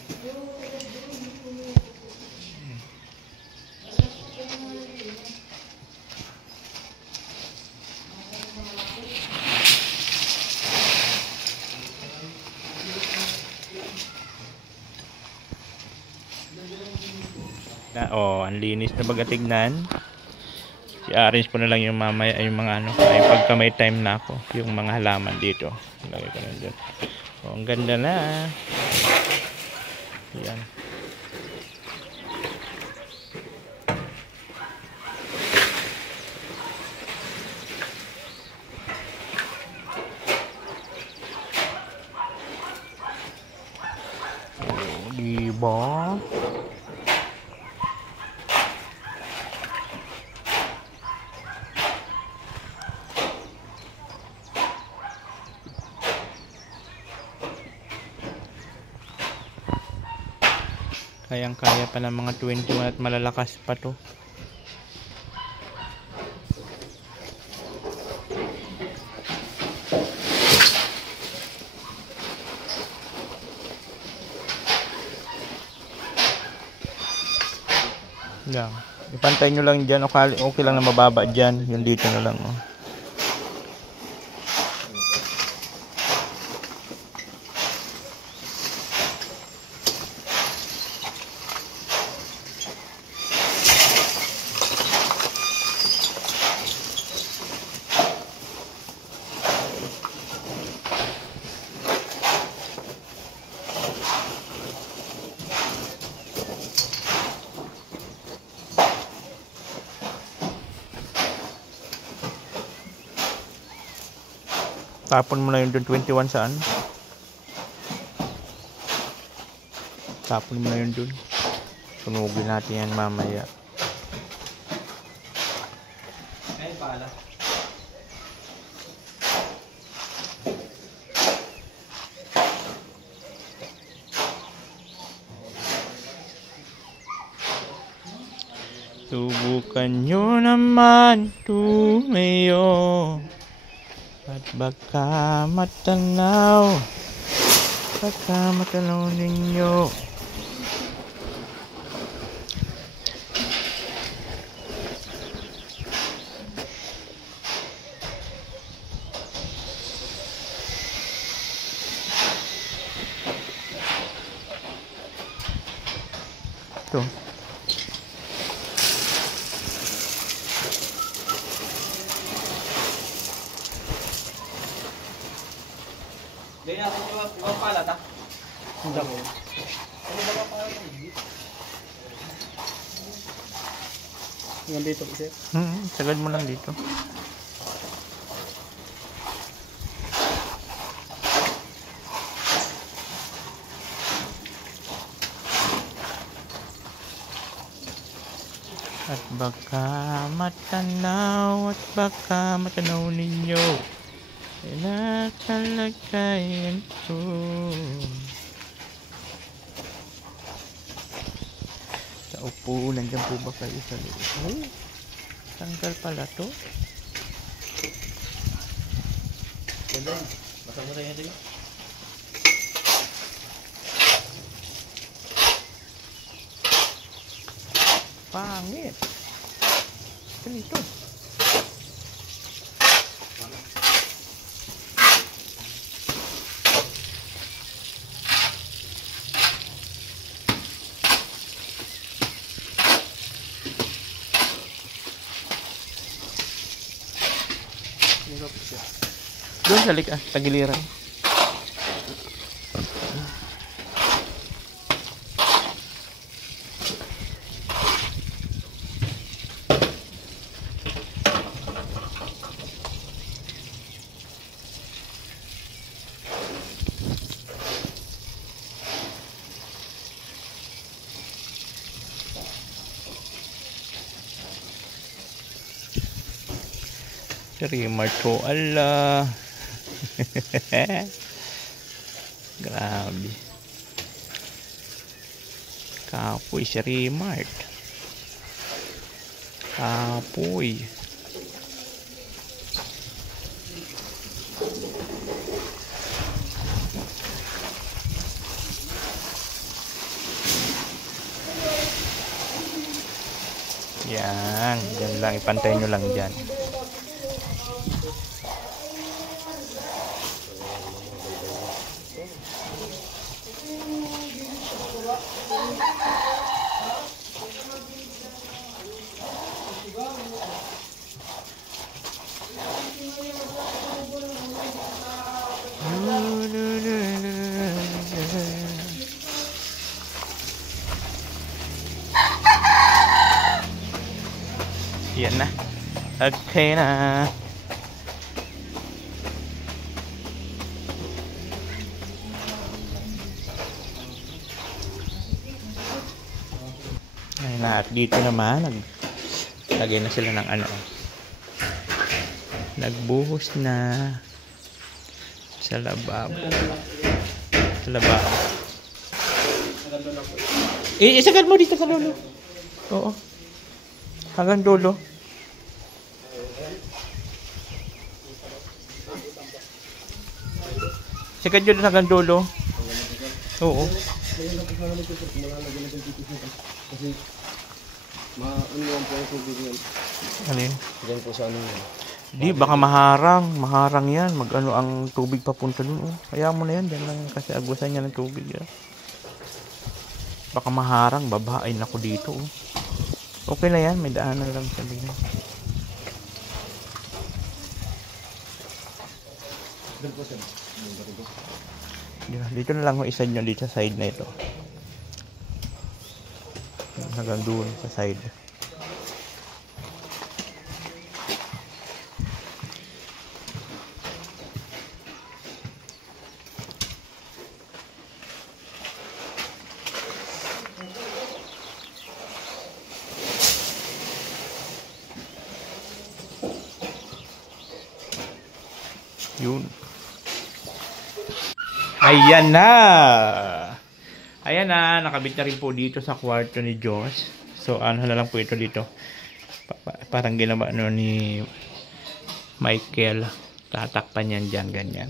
ang linis na baga tignan. I-arrange ko na lang yung mamaya yung mga ano, ay pagka may time na ako, yung mga halaman dito. Lagay ko na dyan. Ang ganda na. Yan. Diba? Kayang-kaya pa ng mga 21 at malalakas pa to. Yan. Ipantay nyo lang dyan. Okay lang na mababa dyan. Yung dito na lang. Oh. Tapon mo na yung 21 saan? Tapon mo na yun dun. Sunugin natin yan mamaya. Ayun pala. Subukan nyo naman tumayo at baka matanaw ninyo. Ito. Hindi natin yung pala, ta? Hindi ako. Yan dito kasi. Sagad mo lang dito. At baka matanaw ninyo na talagayan ko. Sa upo, nandiyan po ba kayo sa loob? Ay, tanggal pala to. Basta mo tayo dito. Pangit. Ganito. Doon sa tagiliran. Rimar to, ala. Grabe. Kapoy si Rimar. Kapoy. Yan, dyan lang, ipantay nyo lang dyan. Okay na. Ayun na, at dito naman naglagay na sila ng ano, nagbuhos na sa lababo. Isagad mo dito sa dulo. Oo, hanggang dulo. Isagad yun hanggang dulo. Oo. Kasi ano lang po yung tubig yan. Ano yun? Diyan po sa ano yan. Di, baka maharang yan. Mag-ano ang tubig papunta dun. Oh. Kaya mo na yan, dyan lang kasi agusan niya ng tubig. Yan. Baka maharang, babain ako dito. Oh. Okay na yan, may daanan lang sabihin. Dito na lang ho isa nyo dito sa side na ito. Hanggang doon sa side. Yun. Ayan na. Ayan na, nakabit na rin po dito sa kwarto ni Josh. So, ano na lang po ito dito. Parang ginawa no ni Michael. Tatakpan yan dyan, ganyan.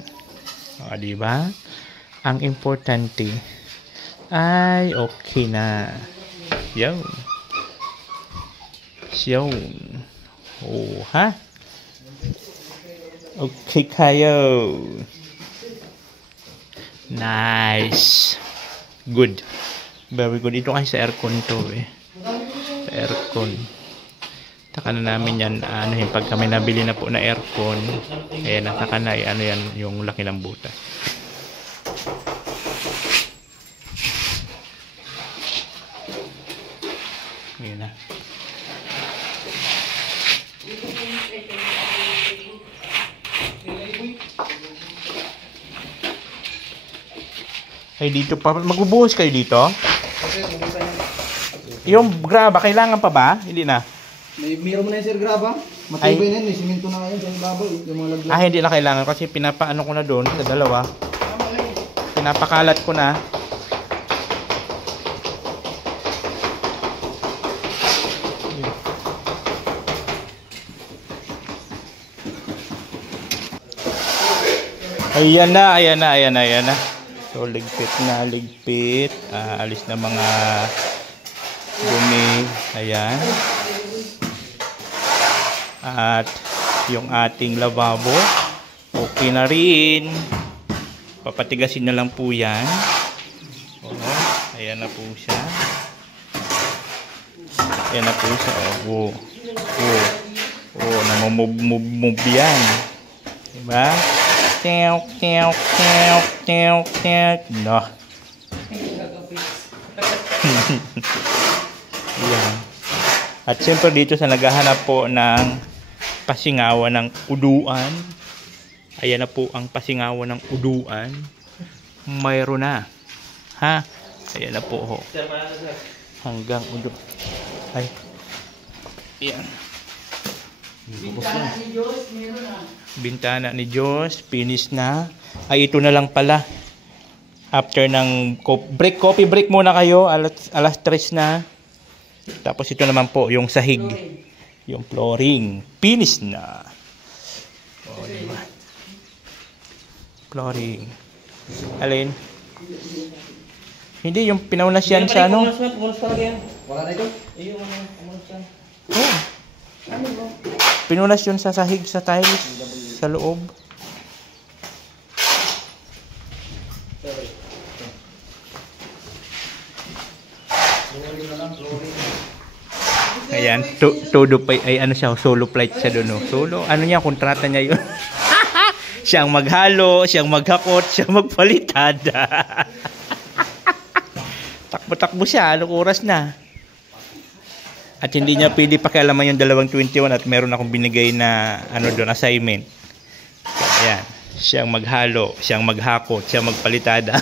O, diba? Ang importante ay okay na. Yun. Yun. Oh, ha? Okay kayo. Nice. Good. Very good. Ito kasi sa aircon to eh. Sa aircon. Taka na namin yan. Ano yung pag kami nabili na po na aircon. Ayan, nataka na ano yan yung laki ng butas. Ayan na. Ay, dito pa. Magbubuhos kayo dito? Yung graba, kailangan pa ba? Hindi na. Meron mo na yung sir graba? Matibay na yun, may simento na ngayon sa ibabaw. Yung mga laglag. Hindi na kailangan kasi pinapaano ko na doon sa dalawa. Pinapakalat ko na. Ayan na, ayan na, ayan na, ayan na. So, ligpit na, ligpit. Alis na mga dumi. Ayan. At yung ating lavabo, okay na rin. Papatigasin na lang po yan. Oo, ayan na po siya. Ayan na po siya. Oh, namumove yan. Diba? No. Yan. At siyempre dito sa naghahanap po ng pasingawan ng uduan. Ayan na po ang pasingawan ng uduan. Mayroon na. Ha? Ayan na po ho. Hanggang udo. Ay. Ayan. Bintana ni Diyos, meron na. Bintana ni Diyos, finish na. Ay, ito na lang pala. After ng coffee break muna kayo. Alas 3 na. Tapos ito naman po, yung sahig. Yung flooring. Finish na. O, diba? Flooring. Alin? Hindi, yung pinaunas yan sa ano? Punas talaga yan. Wala na ito? Ayun, punas yan. Oh. Pinunas yun sa sahig, sa tiles, sa loob. Ayan, todo pa ay ano siya, solo flight siya doon, no? Solo, ano niya, kontrata niya yun. Siyang maghalo, siyang maghakot, siyang magpalitada. Takbo-takbo siya, anong oras na? At hindi niya pwede pakialaman yung 221 at meron akong binigay na doon assignment. Ayan, siyang maghalo, siyang maghakot, siyang magpalitada.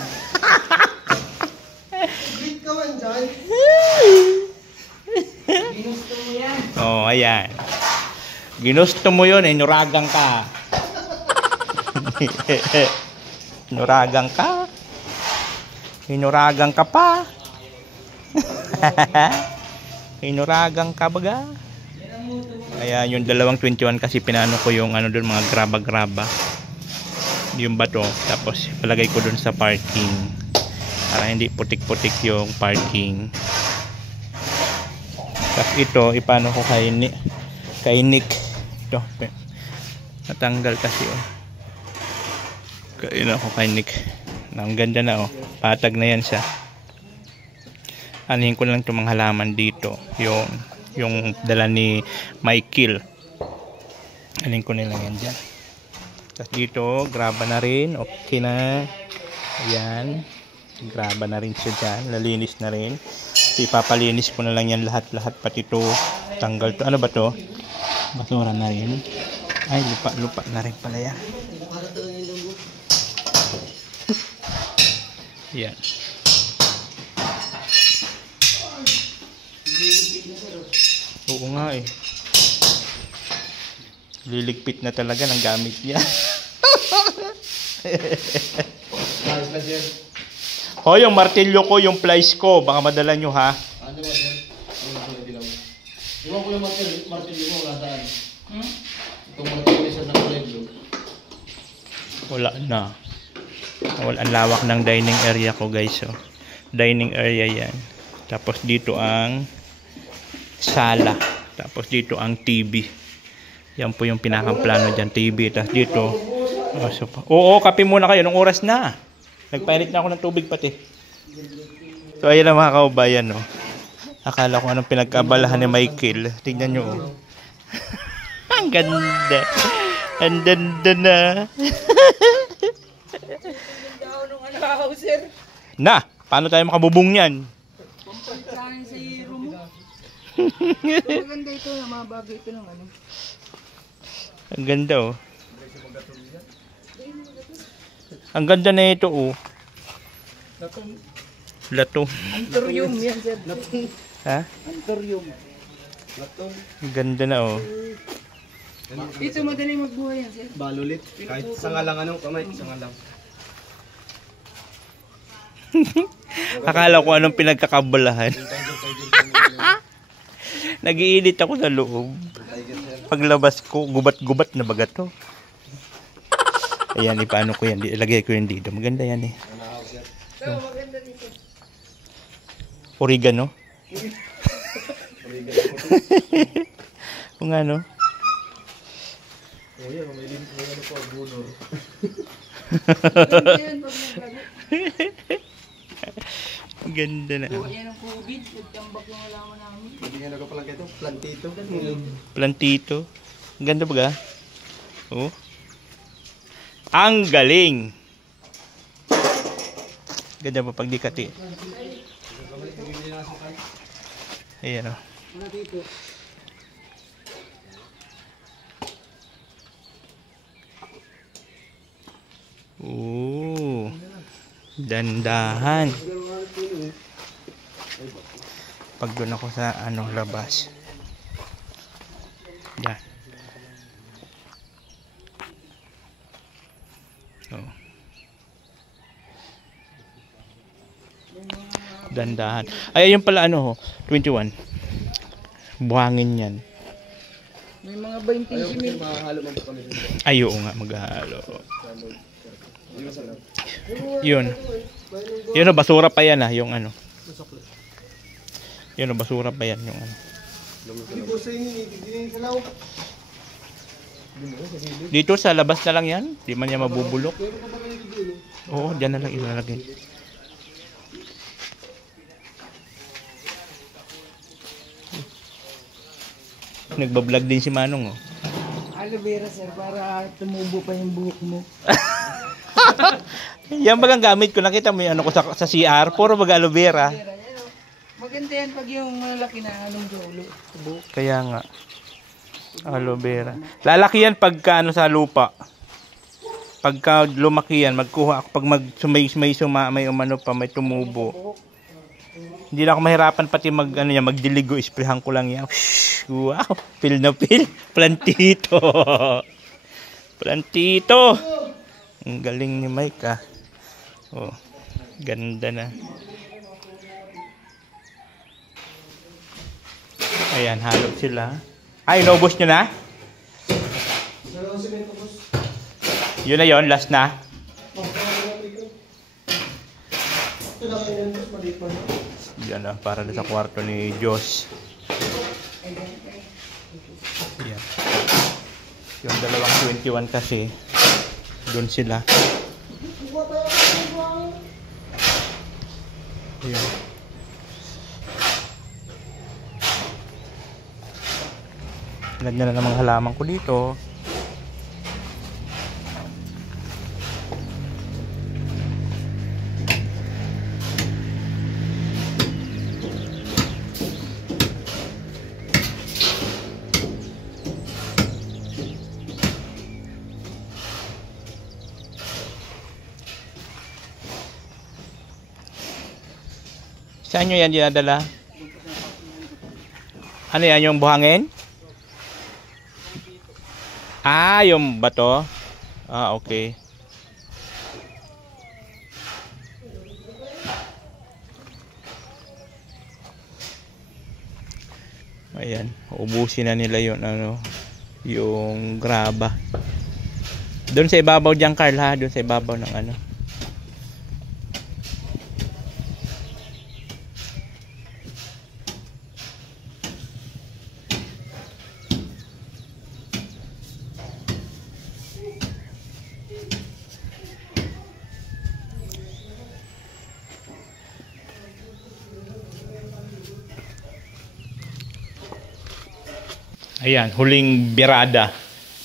Wait ka man dyan. Ginusto mo yan. Oh, ayan. Ginusto mo yun, inuragang ka. Inuragang ka. Inuragang ka pa. Inuragang ka baga. Ayan, yung 221 kasi pinano ko yung doon, mga graba-graba. Yung bato. Tapos palagay ko doon sa parking. Para hindi putik-putik yung parking. Tapos ito, ipano ko kay Nick. Ito. Natanggal kasi Kaino ko kay Nick. Ang ganda na patag na yan siya. Anihin ko lang itong mga halaman dito. Yung dala ni Michael. Anihin ko nilang yan dyan. Tapos dito, graba na rin. Okay na. Ayan. Graba na rin siya dyan. Nalinis na rin. Ipapalinis ko na lang yan lahat-lahat. Pati ito. Tanggal to. Ano ba to? Basura na rin. Ay, lupa na rin pala yan. Yan. Oo nga liligpit na talaga ng gamit niya. Ayos na sir. Ho, yung martilyo ko, yung plies ko, baka madala nyo ha. Ano ba sir? Iwan ko yung martilyo mo, wala saan? Itong martilyo sir na kulay blue. Wala na. Ang lawak ng dining area ko guys. Dining area yan. Tapos dito ang sala. Tapos dito ang TV. Yan po yung pinakaplano dyan. TV. Tapos dito. Oo, kape muna kayo. Nung oras na. Nagpainit na ako ng tubig pati. So ayan ang mga kaubayan. Akala ko anong pinagkabalahan ni Michael. Tingnan nyo. Ang ganda. Ang ganda na. Na, paano tayo makabubong yan? Pampagkain sa hero mo. Maganda ito na mga bagay ito ng Ang ganda Ang ganda na ito Lato. Antorium yan sir. Ha? Antorium. Ang ganda na Dito madali magbuhay yan sir. Balulit. Kahit sanga lang kamay, sanga lang. Akala ko anong pinagkakabalahan. Nag-iinit ako sa loob. Paglabas ko, gubat-gubat na baga to. Ayan, paano ko yan? Ilagay ko yan dito. Maganda yan Oregano. Kung ano. Oh yan, may pa, bunor. Ang ganda na. Yan ang COVID. Nagtambak yung alaman namin. Bigyan ako pala ito, plantito. Plantito. Ang ganda baga. Ang galing. Ganda pa pag dikati. Ayan dandahan. Pag doon ako sa labas. Yan. Dandahan. Ay, ayun pala 21. Buhangin yan. May mga 20 mil. Mahalo man po kami. Ay, oo nga, maghahalo. Yun. Yun basura pa yan yung Yun basura pa yan yung Dito sa labas na lang yan. Di man niya mabubulok. Oo, dyan na lang ilalagay. Nagbablog din si Manong Aloe vera sir para tumubo pa yung buhok mo. Yan bagang gamit ko. Nakita mo yung ko sa CR. Puro baga aloe vera. Maganda yan pag yung malaki na anong dulo. Tubo. Kaya nga. Aloe vera. Lalaki yan pagka ano sa lupa. Pagka lumaki yan, magkuha ako. Pag may umano pa, may tumubo. Hindi na ako mahirapan pati magdiligo. Isprehan ko lang yan. Wow! Pil na pil. Plantito. Plantito. Ang galing ni Mike ah. Oh, ganda na. Ayan, halo sila. Ay, inubos nyo na? Yun na yun, last na. Yan na, para sa kwarto ni Diyos. Yan. Yung dalawang 21 kasi, doon sila. Ayan. Ganda na namang halaman ko dito. Saan nyo yan dinadala? Ano yan, yung buhangin? Ah, yung bato? Ah, okay. Ayan, ubusin na nila yung yung graba. Doon sa ibabaw diyan, Carl, ha? Doon sa ibabaw ng ano. Ayan, huling birada.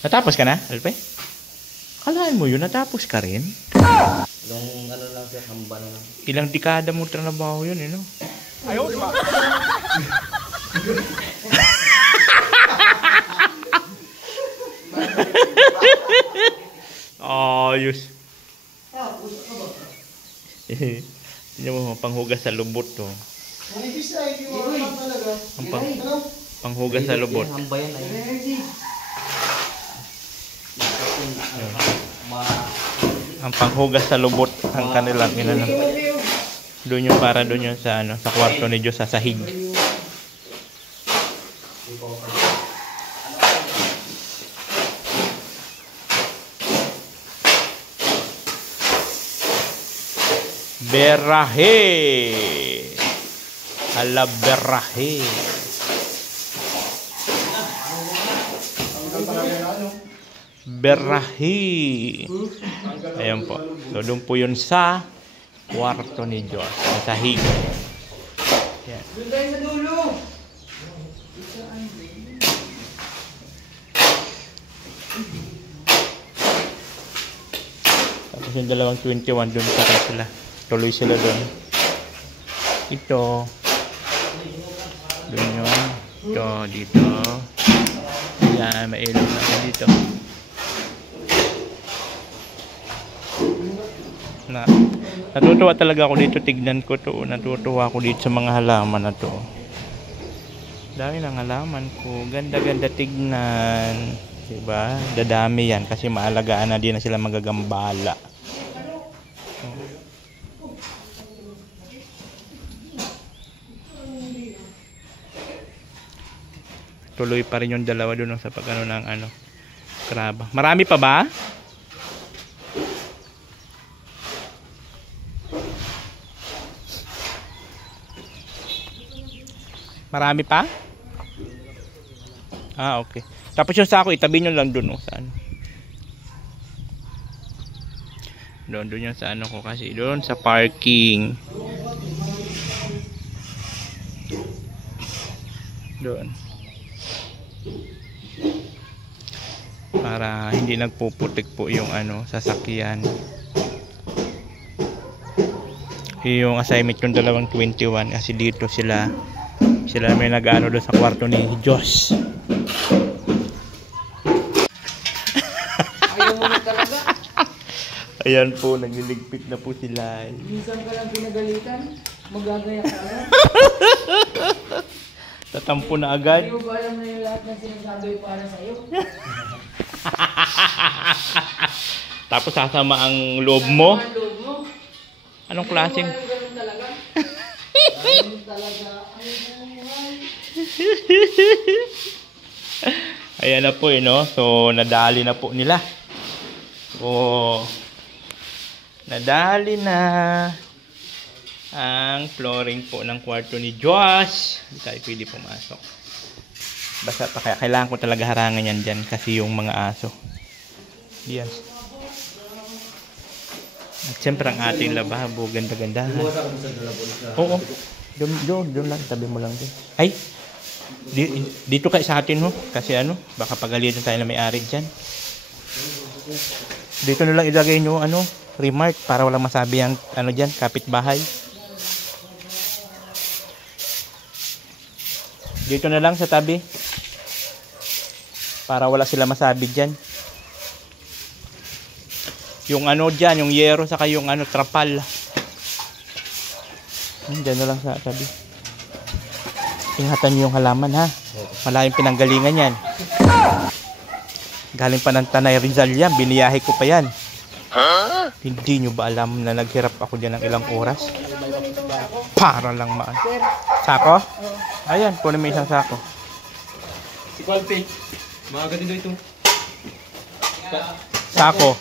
Natapos ka na, Alpe? Kalaan mo yun, natapos ka rin? Yung ano lang siya, hamba na lang. Ilang dekada mo trabaho yun, no? Ayaw, di ba? Ayos. Tignan mo, panghugas sa lubot to. Panghugas sa lubot. Hamba yan ay. Ang panghugas sa lubot ang kanilang inano. Doon yung para doon yung sa sa kwarto ni Diyos sa sahig. Berahe. Ala berahe. Berahe. Ayan po. So doon po yun sa kwarto ni Diyos. Sa sahig. Ayan. Doon tayo sa dulo. Tapos yung dalawang 21 doon para sila. Tuloy sila doon. Ito. Doon yun. Ito. Dito. Ayan. May ilaw na dito. Natutuwa talaga ako dito. Tignan ko to. Natutuwa ako dito sa mga halaman na to. Dami ng halaman ko. Ganda-ganda tignan. Diba? Dadami yan kasi maalagaan na din na sila magagambala. Tuloy pa rin yung dalawa doon sa pagano ng kraba. Marami pa ba? Marami pa? Ah, okay. Tapos yung sako, itabi nyo lang doon. Saan? Doon yung sa ko kasi. Doon sa parking. Doon. Para hindi nagpuputik po yung sasakyan. yung assignment yung dalawang 21 kasi dito sila may nag-ano doon sa kwarto ni Diyos. Ayaw mo na talaga. Ayan po, nagliligpit na po sila. Minsan ka lang pinagalitan. Magagaya ka lang. Tatampo na agad. Hindi mo ba alam na yung lahat ng sinasabi para sa'yo? Tapos sasama ang loob mo. Ang loob mo. Anong klaseng? Ganun talaga. Ganun talaga. Ay, buhay. Ayan na po no. So nadali na po nila. So nadali na ang flooring po ng kwarto ni Josh. Hindi tayo pwede pumasok. Basta pa kaya kailangan ko talaga harangan yan dyan kasi yung mga aso. Yan. At siyempre ang ating lababo, ganda-ganda. Oo. Doon lang, tabi mo lang din. Ay, dito kayo sa atin ho. Kasi ano, baka pagalitan tayo na may-ari dyan. Dito na lang ilagay nyo, remark para walang masabi ang, dyan, kapitbahay. Dito na lang sa tabi. Para wala sila masabi dyan. Yung dyan, yung yero saka yung trapal. Dyan na lang sa tabi. Ingatan nyo yung halaman ha. Malayong pinanggalingan yan. Galing pa ng Tanay Rizal yan. Biniyahe ko pa yan. Hindi nyo ba alam na naghirap ako dyan ng ilang oras? Para lang Sako? Ayan, kunin mo isang sako. Si Palpi. Maaga din ito. Sako.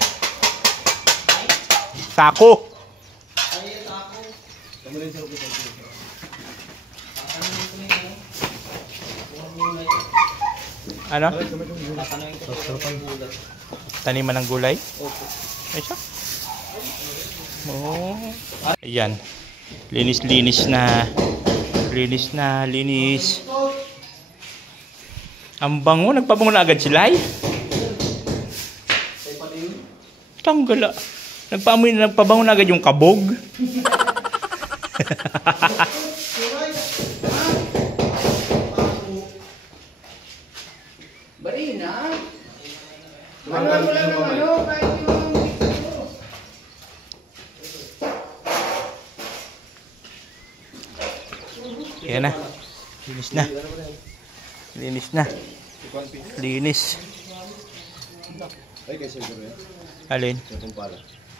Sako. Ano? Taniman ng gulay? Ay siya. Oh. Ayan. Linis na. Linis. Ang bango. Nagpabango na agad sila eh. Tanggala. Nagpabango na agad yung kabog. Bari na. Wala mo lang ng kahit yung Yan na. Linis. Alin?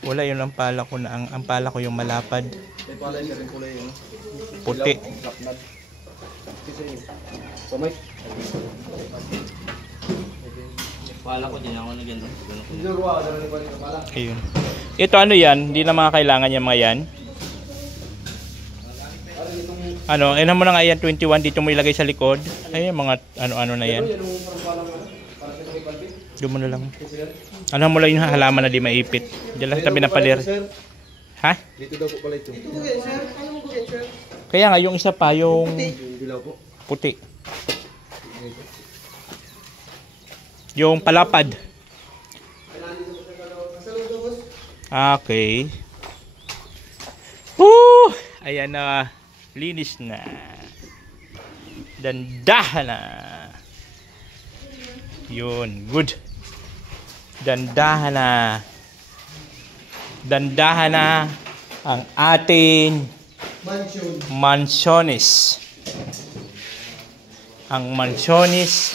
Wala yun ang pala ko na ang pala ko yung malapad. Puti. Pala ko din ako na gano'n. Ayun. Ito yan? Hindi na mga kailangan yung mga yan. Inan mo na nga yan, 21, dito mo ilagay sa likod. Ayun, mga ano na yan. Doon mo na lang. Mo lang yung halaman na di maipit. Diyan lang tabi na palir. Ha? Dito daw po pala ito. Kaya nga, yung isa pa, yung puti. Yung palapad. Okay. Woo! Ayan na. Linis na. Dandahan na. Yun. Good. Dandahan na. Dandahan na ang ating mansiones. Ang mansiones.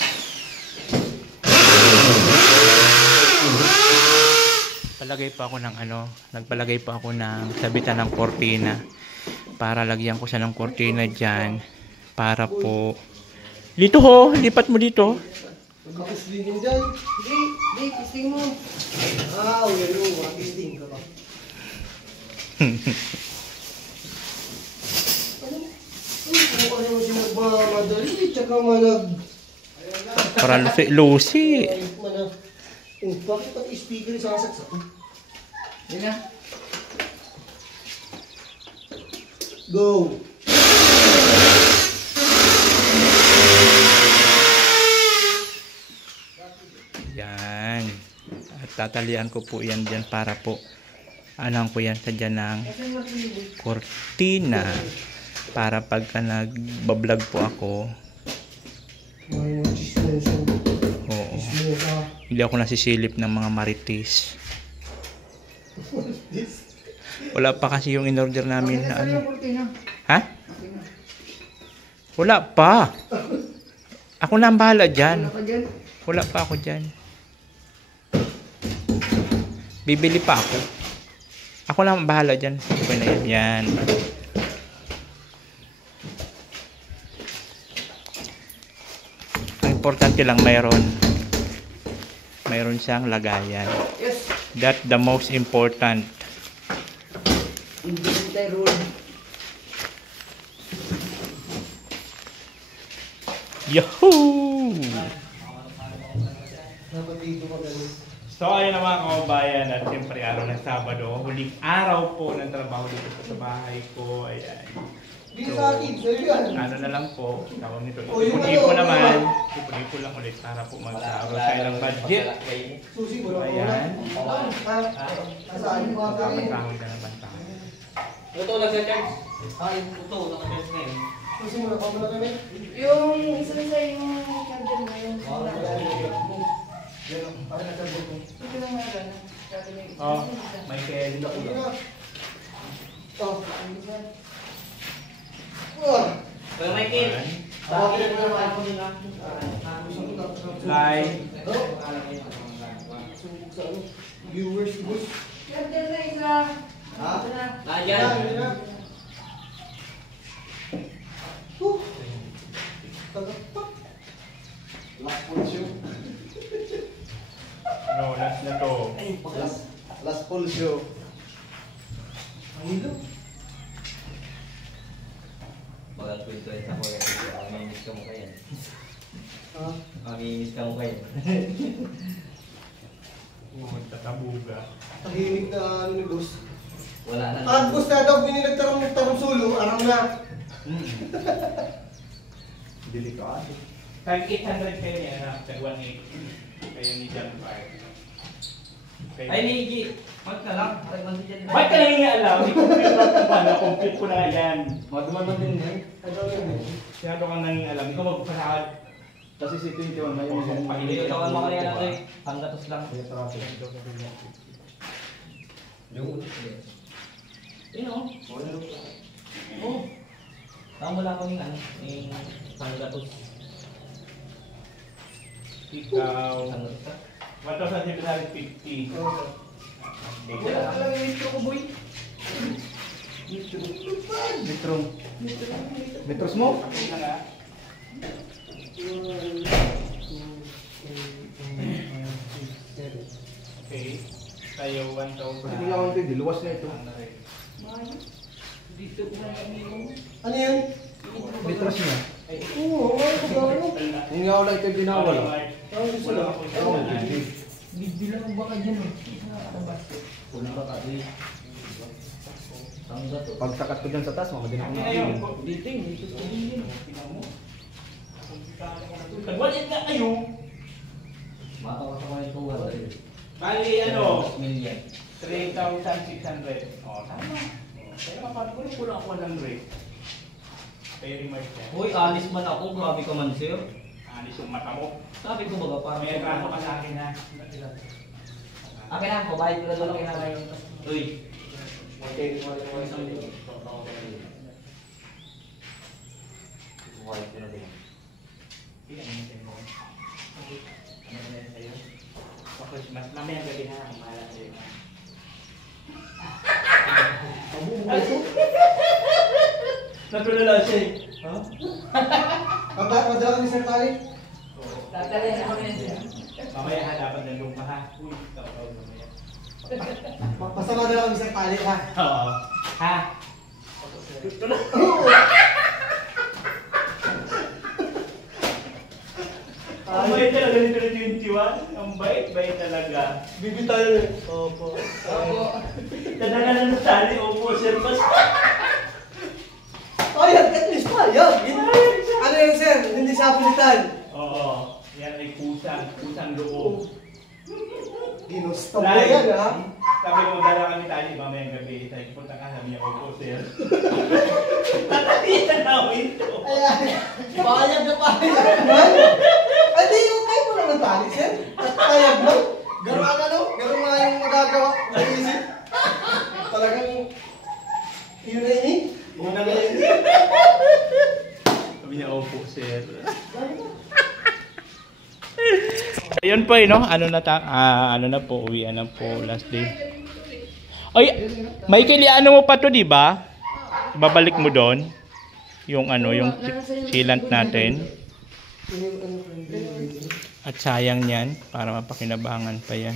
Nagpalagay pa ako ng sabitan ng kortina para lagyan ko siya ng kortina dyan para po dito ho, lipat mo dito. Kapuslingin dyan. Hindi, kisting mo. Yan o, kisting ka ba? Ano naman siya magmamadali, tsaka manag... Para lusi. Bakit pati speaker sa sasaksak? Yan na. Go! Yan. At tatalian ko po yan dyan para po Anong ko yan sa dyan ng kortina para pagka nagbablog po ako, oo, hindi ako nasisilip ng mga marites. Wala pa kasi yung in-order namin na ano. Ha? Wala pa. Ako na ang bahala dyan. Wala pa ako dyan. Bibili pa ako. Ako na ang bahala dyan. Okay na yan. Yan. Ang importante lang mayroon siyang lagayan. That's the most important. Yahoo! So ayun na mga kababayan, at siyempre araw ng Sabado, huling araw po ng trabaho dito sa bahay ko. Ayan. So, ano na lang po, tawag nito, ipon-ipon naman, ipon-ipon lang ulit para po mag-araw tayo ng budget. So ayan, kasahod na naman tayo. Ito lang sa charge. Ito naka-charge ngayon. Yung isa na sa'yo yung charger na yun. Ito lang nga lang. Oh, may kaya din ako lang. Pero Michael, Live. Viewers, boss. Charger na isa. nandiyan. Last full show. No, last na to. Last full show. Pag-kwento ay sa kuya. Mamimiss ka mo kayo. Mamimiss ka mo kayo. Tatabuga. Tahimik na ano ni boss. Wala na. Boss na daw binilagtarong solo, aram na. Delikado. Kahit 800 kayo niya na, tag 180. Kayo ni John Park. Ay, Niji. Mag ka lang. Ba't ka lang nga alam? I-complete ko kung paano. Complete ko na nga yan. Maduman din eh. Sinato kang nanging alam. Ikaw magpasakad. Kasi si 21 na yung Hindi ko mo kaya lang eh. Panggatos lang. Yung Yun o. Oo. Tama wala ko yung ano. Yung panggatos. Ikaw. Panggatos ka. 1,750. Wala ka lang yung intro ko, boy. Metros mo? Ito na nga. Okay. Tayo 1,000. Kasi kung ako ito, luwas na ito. Ano yan? Metros niya. Oo, ano? Yung nga wala ito yung binawal. Ano gusto lang? Bibilang baka dyan o. Wala ka kasi. Panggatos. Pag sakat ko dyan sa taas, mamadin ako na. Dito yung dito sa din. Nagwalit nga kayo. Matawa sa mga ito. Bali ano? Million. 3,600. Oh, tama. Kaya mapatuloy ko lang ako ng rate. Very much yan. Uy, alis man ako. Grabe ka man, sir. Alis yung mata mo. Sabi ko baga parang... May trato ka sa akin ha. Akin na, pabayad ko na doon ang kinakain. Uy. Okay, Pabayad ko na doon. Ilan yung tempo? Ano na yan sa'yo? Christmas. Mamaya gabi na ako mahala sa'yo. Natulala siya eh. Ha? Madala ni Sir Tali? Tatalin ako na siya. Mamaya ha, dapat nandun ka ha. Uy, tawag mamaya. Basta madala ni Sir Tali, ha? Oo. Ha? Gusto na. Ang bait talaga nito na 21. Ang bait talaga. Bibi tayo eh. Opo. Tadala na tali. Opo, sir. Basta. Oh, yan. At least pa. Yan. Ano yan, sir? Hindi siya palitan. Oo. Yan ay kusang loob. Ginusto mo yan, ha? Sabi ko, dala kami tayo mamayang gabi. Sabi ko, punta ka, sabi niya, opo, sir. Tatalihan na ako ito. Payag na payag. Hindi, yung kayo mo naman tali, sir. Payag mo. Garo ang ano? Garo nga yung magagawa. Mag-isip. Talagang... Yun na yun. Una na yun. Sabi niya, opo, sir. Ayun po, no? Ano na po, uwian na po, last day. Ay, Michael, ano mo pa to, di ba? Babalik mo doon. Yung ano, yung sealant natin. At sayang yan, para mapakinabangan pa yan.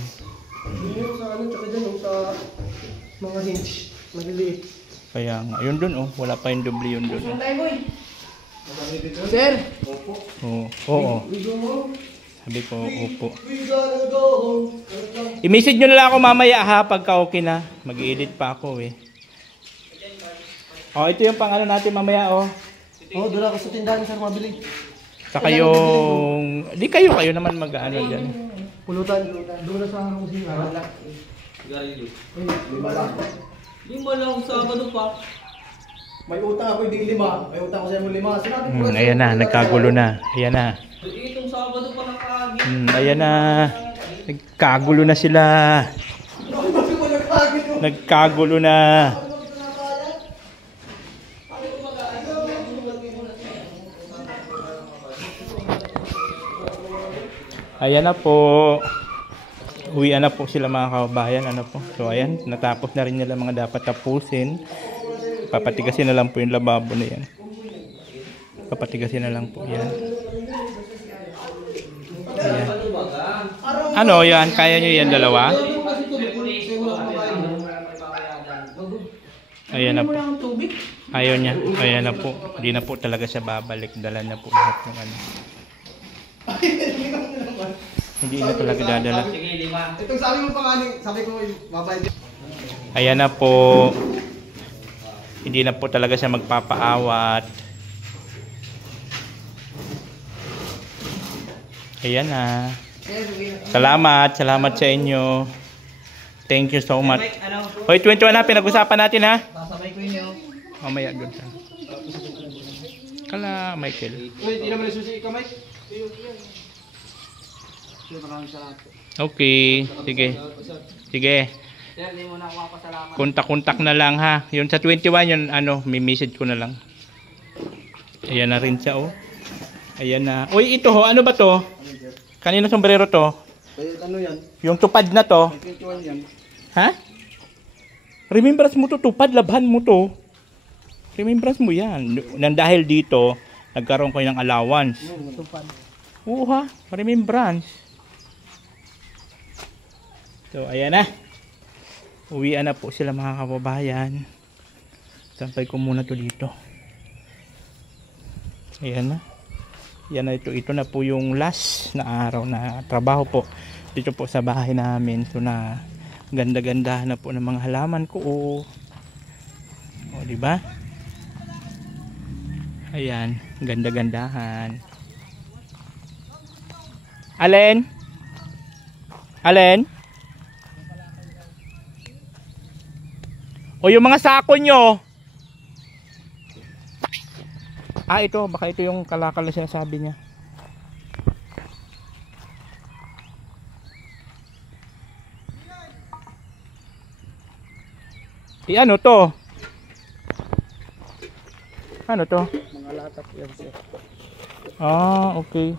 Yung sa ano, tsaka dyan, sa mga hinge. Maliliit. Kaya nga, yun doon, oh. Wala pa yung doble yun doon. Saan tayo, boy? Sir! Oo. Sabi ko, opo. We gotta go home. I-message nyo na lang ako mamaya ha, pagka okay na. Mag-i-edit pa ako eh. Oh, ito yung pang ano natin mamaya oh. Oo, doon ako sa tindahan, sir, mabili. Saka yung... Di kayo naman mag-ano dyan. Pulutan. Doon na sa kusina. Garilyo. Lima lang. 5 lang, Sabado pa. May utang ako, hindi 5. May utang ko sa 5. Sinabi ko Ayan na, nagkagulo na. Ayan na. Itong Sabado pa nakagi. Ayan na. Nagkagulo na sila. Nagkagulo na. Ayan na po. Uwian na po sila mga kababayan. Ano po. So ayan, natapos na rin nila mga dapat tapusin. Papatigasin na lang po yung lababo na yan. Papatigasin na lang po yan. Ayan. Ano yan? Kaya nyo yan dalawa? Ayan na po. Ayaw niya. Ayan na po. Hindi na po talaga siya babalik. Dala na po lahat ng ano. Hindi na talaga dadala. Sige, 5. Itong sabi mo pa sabi ko, babay. Ayan na po. Hindi na po talaga siya magpapaawat. Ayan na. Salamat sa inyo. Thank you so much. Hoy, 21 na, pinag-usapan natin ha. Sasabay ko inyo. Mamaya doon sa. Kala, Michael. Uy, di naman nasusi ka, Mike. Okay, sige. Sige. Sir, hindi mo na ako mapasalamat. Kontak-kontak na lang ha. Yun sa 21 yun, ano, may message ko na lang. Ayan na rin siya oh. Ayan na. Uy, ito ho, ano ba to? Kanino sombrero to? Ano yan? Yung tupad na to. 21 yan. Ha? Remembrance mo to, tupad, labhan mo to. Remembrance mo yan. Nang dahil dito, nagkaroon ko ng allowance. Tupad. Oo ha, remembrance. So, ayan na. Uwian na po sila mga kababayan. Sampay ko muna to dito. Ayan na. Yan na ito. Ito na po yung last na araw na trabaho po. Dito po sa bahay namin. So na ganda-ganda na po ng mga halaman ko. O, diba? Ayan. Ganda-gandahan. Allen? Allen? O yung mga sako nyo. Ah, ito. Baka ito yung kalakal na sinasabi niya. Ano to? Ano to? Mga latak yan, sir. Ah, okay.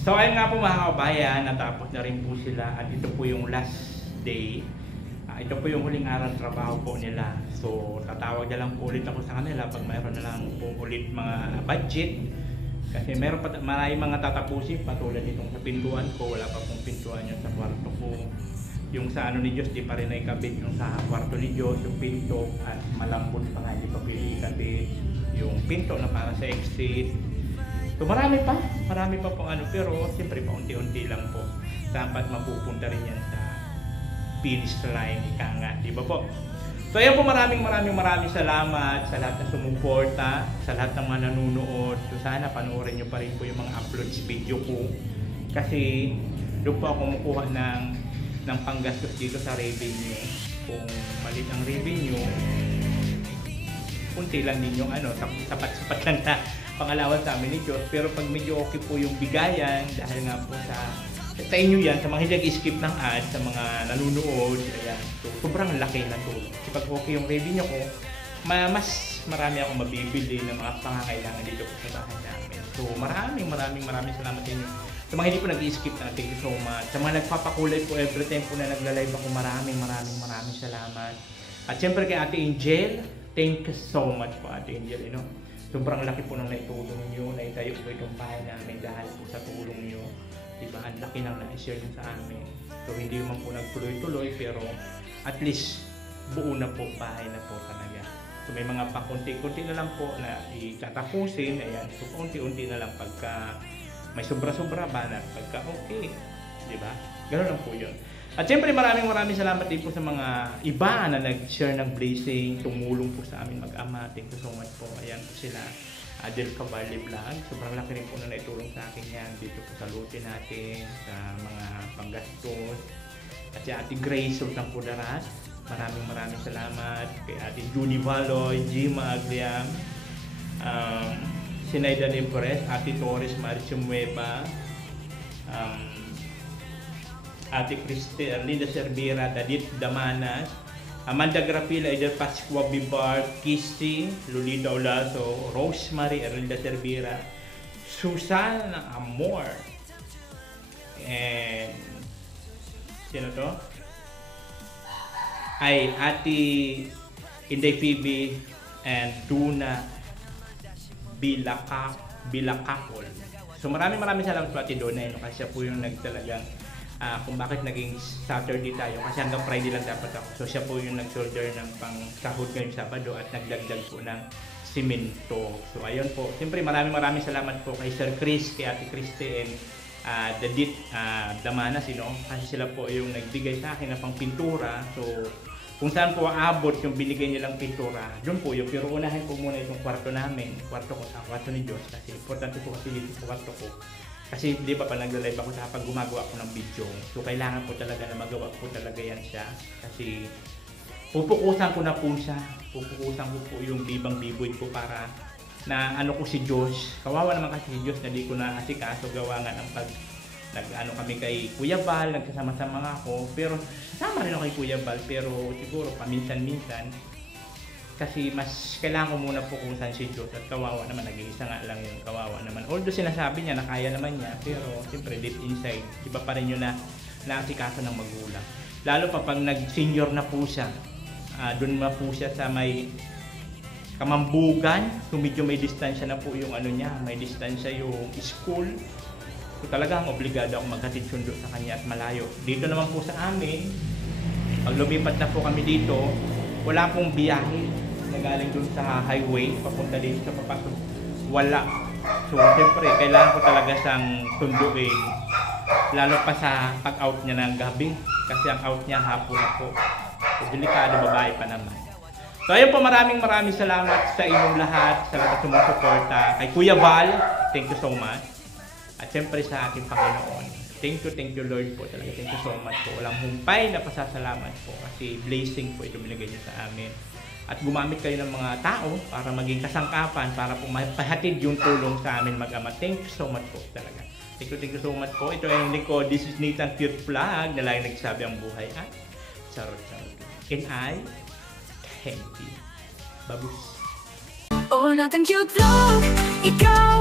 So ayun nga po mga kabayan, natapos na rin po sila at ito po yung last day. Ito po yung huling araw ng trabaho po nila. So tatawag na lang po ulit ako sa kanila pag mayroon na lang po ulit mga budget. Kasi mayroon pa maraming mga tatapusin patulad nitong sa pintuan ko. Wala pa pong pintuan yun sa kwarto ko. Yung sa ano ni Diyos, di pa rin naikabit yung sa kwarto ni Diyos, yung pinto at malambot pa nga, hindi pa ikabit yung pinto na para sa exit. So marami pa pong ano, pero siyempre paunti-unti lang po. Dapat mapupunta rin yan sa finish line, ika nga, di ba po? So ayan po, maraming salamat sa lahat na sumuporta, sa lahat ng mga nanonood. So sana panoorin nyo pa rin po yung mga uploads video ko. Kasi Doon po ako kumukuha ng panggastos dito sa revenue. Kung maliit ang revenue, kunti lang din yung sapat-sapat lang na pangalawan sa amin ni Diyos. Pero pag medyo okay po yung bigayan, dahil nga po sa inyo yan, sa mga hindi nag-skip ng ads, sa mga nanonood, ayan, so, sobrang laki na tulong. Kasi pag okay yung revenue ko, mas marami akong mabibili ng mga pangangailangan dito po sa bahay namin. So maraming salamat sa inyo. Sa mga hindi po nag-skip na, thank you so much. Sa mga nagpapakulay po every time po na nagla-live ako, maraming salamat. At syempre kay Ate Angel, thank you so much po Ate Angel. You know? Sobrang laki po ng naitulong nyo, naitayo po itong bahay namin dahil po sa tulong nyo. Diba? Ang laki nang na-share nyo sa amin. So hindi man po nagtuloy-tuloy, pero at least buo na po, bahay na po talaga. So may mga pakunti-kunti na lang po na itatapusin. Ayan, so unti-unti na lang pagka may sobra-sobra ba na pagka okay. Diba? Ganoon lang po yun. At syempre maraming salamat din po sa mga iba na nag-share ng blessing, tumulong po sa amin mag-ama. Thank you so much po. Ayan po sila. Adel Cavalli Vlog. Sobrang laki rin po na naitulong sa akin yan dito po sa lote natin, sa mga panggastos. At si Ate Grace Sultan Pudaras, maraming salamat. Kay Ate Judy Valoy, Gima Agliam, Sinaida Limpres, Ate Torres Marichumueva, Ate Christy Erlinda Cervera, Dadit Damanas, Amanda Grapila, Eder Pascua Bibar, Kisti, Lolita Olaso, Rosemary Erlinda Cervera, Susana Amor, and sino to? Ay Ate Inday Phoebe and Duna Bilakakol. So maraming salamat po Ate Duna, kasi siya po yung nagtalagang kung bakit naging Saturday tayo, kasi hanggang Friday lang dapat ako. So siya po yung nag-shoulder ng pang sahod ngayong Sabado at nagdagdag po ng simento. So ayun po. Siyempre maraming salamat po kay Sir Chris, kay Ate Christy and Dadit Damanas, kasi sila po yung nagbigay sa akin ng pang pintura. So kung saan po aabot yung binigay nilang pintura, doon po yung, pero unahin po muna itong kwarto namin, kwarto ko sa kwarto ni Diyos, kasi importante po kasi dito sa kwarto ko. Kasi di ba pa nagla-live ako sa pag gumagawa ako ng video, so kailangan po talaga na magawa po talaga yan siya. Kasi pupukusan ko na po siya, pupukusan ko po yung bibang-biboy ko para na ko si Diyos. Kawawa naman kasi si Diyos na di ko na asikaso, gawa nga ng pag kami kay Kuya Bal, nagkasama-sama ako, pero sama rin ako kay Kuya Bal, pero siguro paminsan-minsan kasi mas kailangan ko muna pukusan si Diyos at kawawa naman, nag-iisa nga lang yung kawawa naman. Although sinasabi niya na kaya naman niya, pero siyempre deep inside, iba pa rin yun na naasikaso ng magulang. Lalo pa pag nag-senior na po siya, doon na po siya sa may Kamambugan, so medyo may distansya na po yung niya, may distansya yung school. So talagang obligado ako maghatid sundo sa kanya at malayo. Dito naman po sa amin, pag lumipat na po kami dito, wala pong biyahe na galing dun sa highway papunta dito sa papasok. Wala. So siyempre kailangan ko talaga siyang sunduin, lalo pa sa pag-out niya ng gabi, kasi ang out niya hapon na po. So delikado, babae pa naman. So ayun po, maraming salamat sa inyong lahat, sa lahat ng sumusuporta. Kay Kuya Val, thank you so much. At siyempre sa ating Panginoon, thank you Lord po talaga, thank you so much po. Walang humpay na pasasalamat po, kasi blessing po ito binigay niyo sa amin. At gumamit kayo ng mga tao para maging kasangkapan, para po mapahatid yung tulong sa amin mag-ama. Thank you so much po talaga. Thank you so much po. Ito ay hindi ko, this is Nathan Cute Vlog, na lagi nagsabi ang buhay ay charot-charot. And I thank you. Babus. Oh, Nathan Cute Vlog, ikaw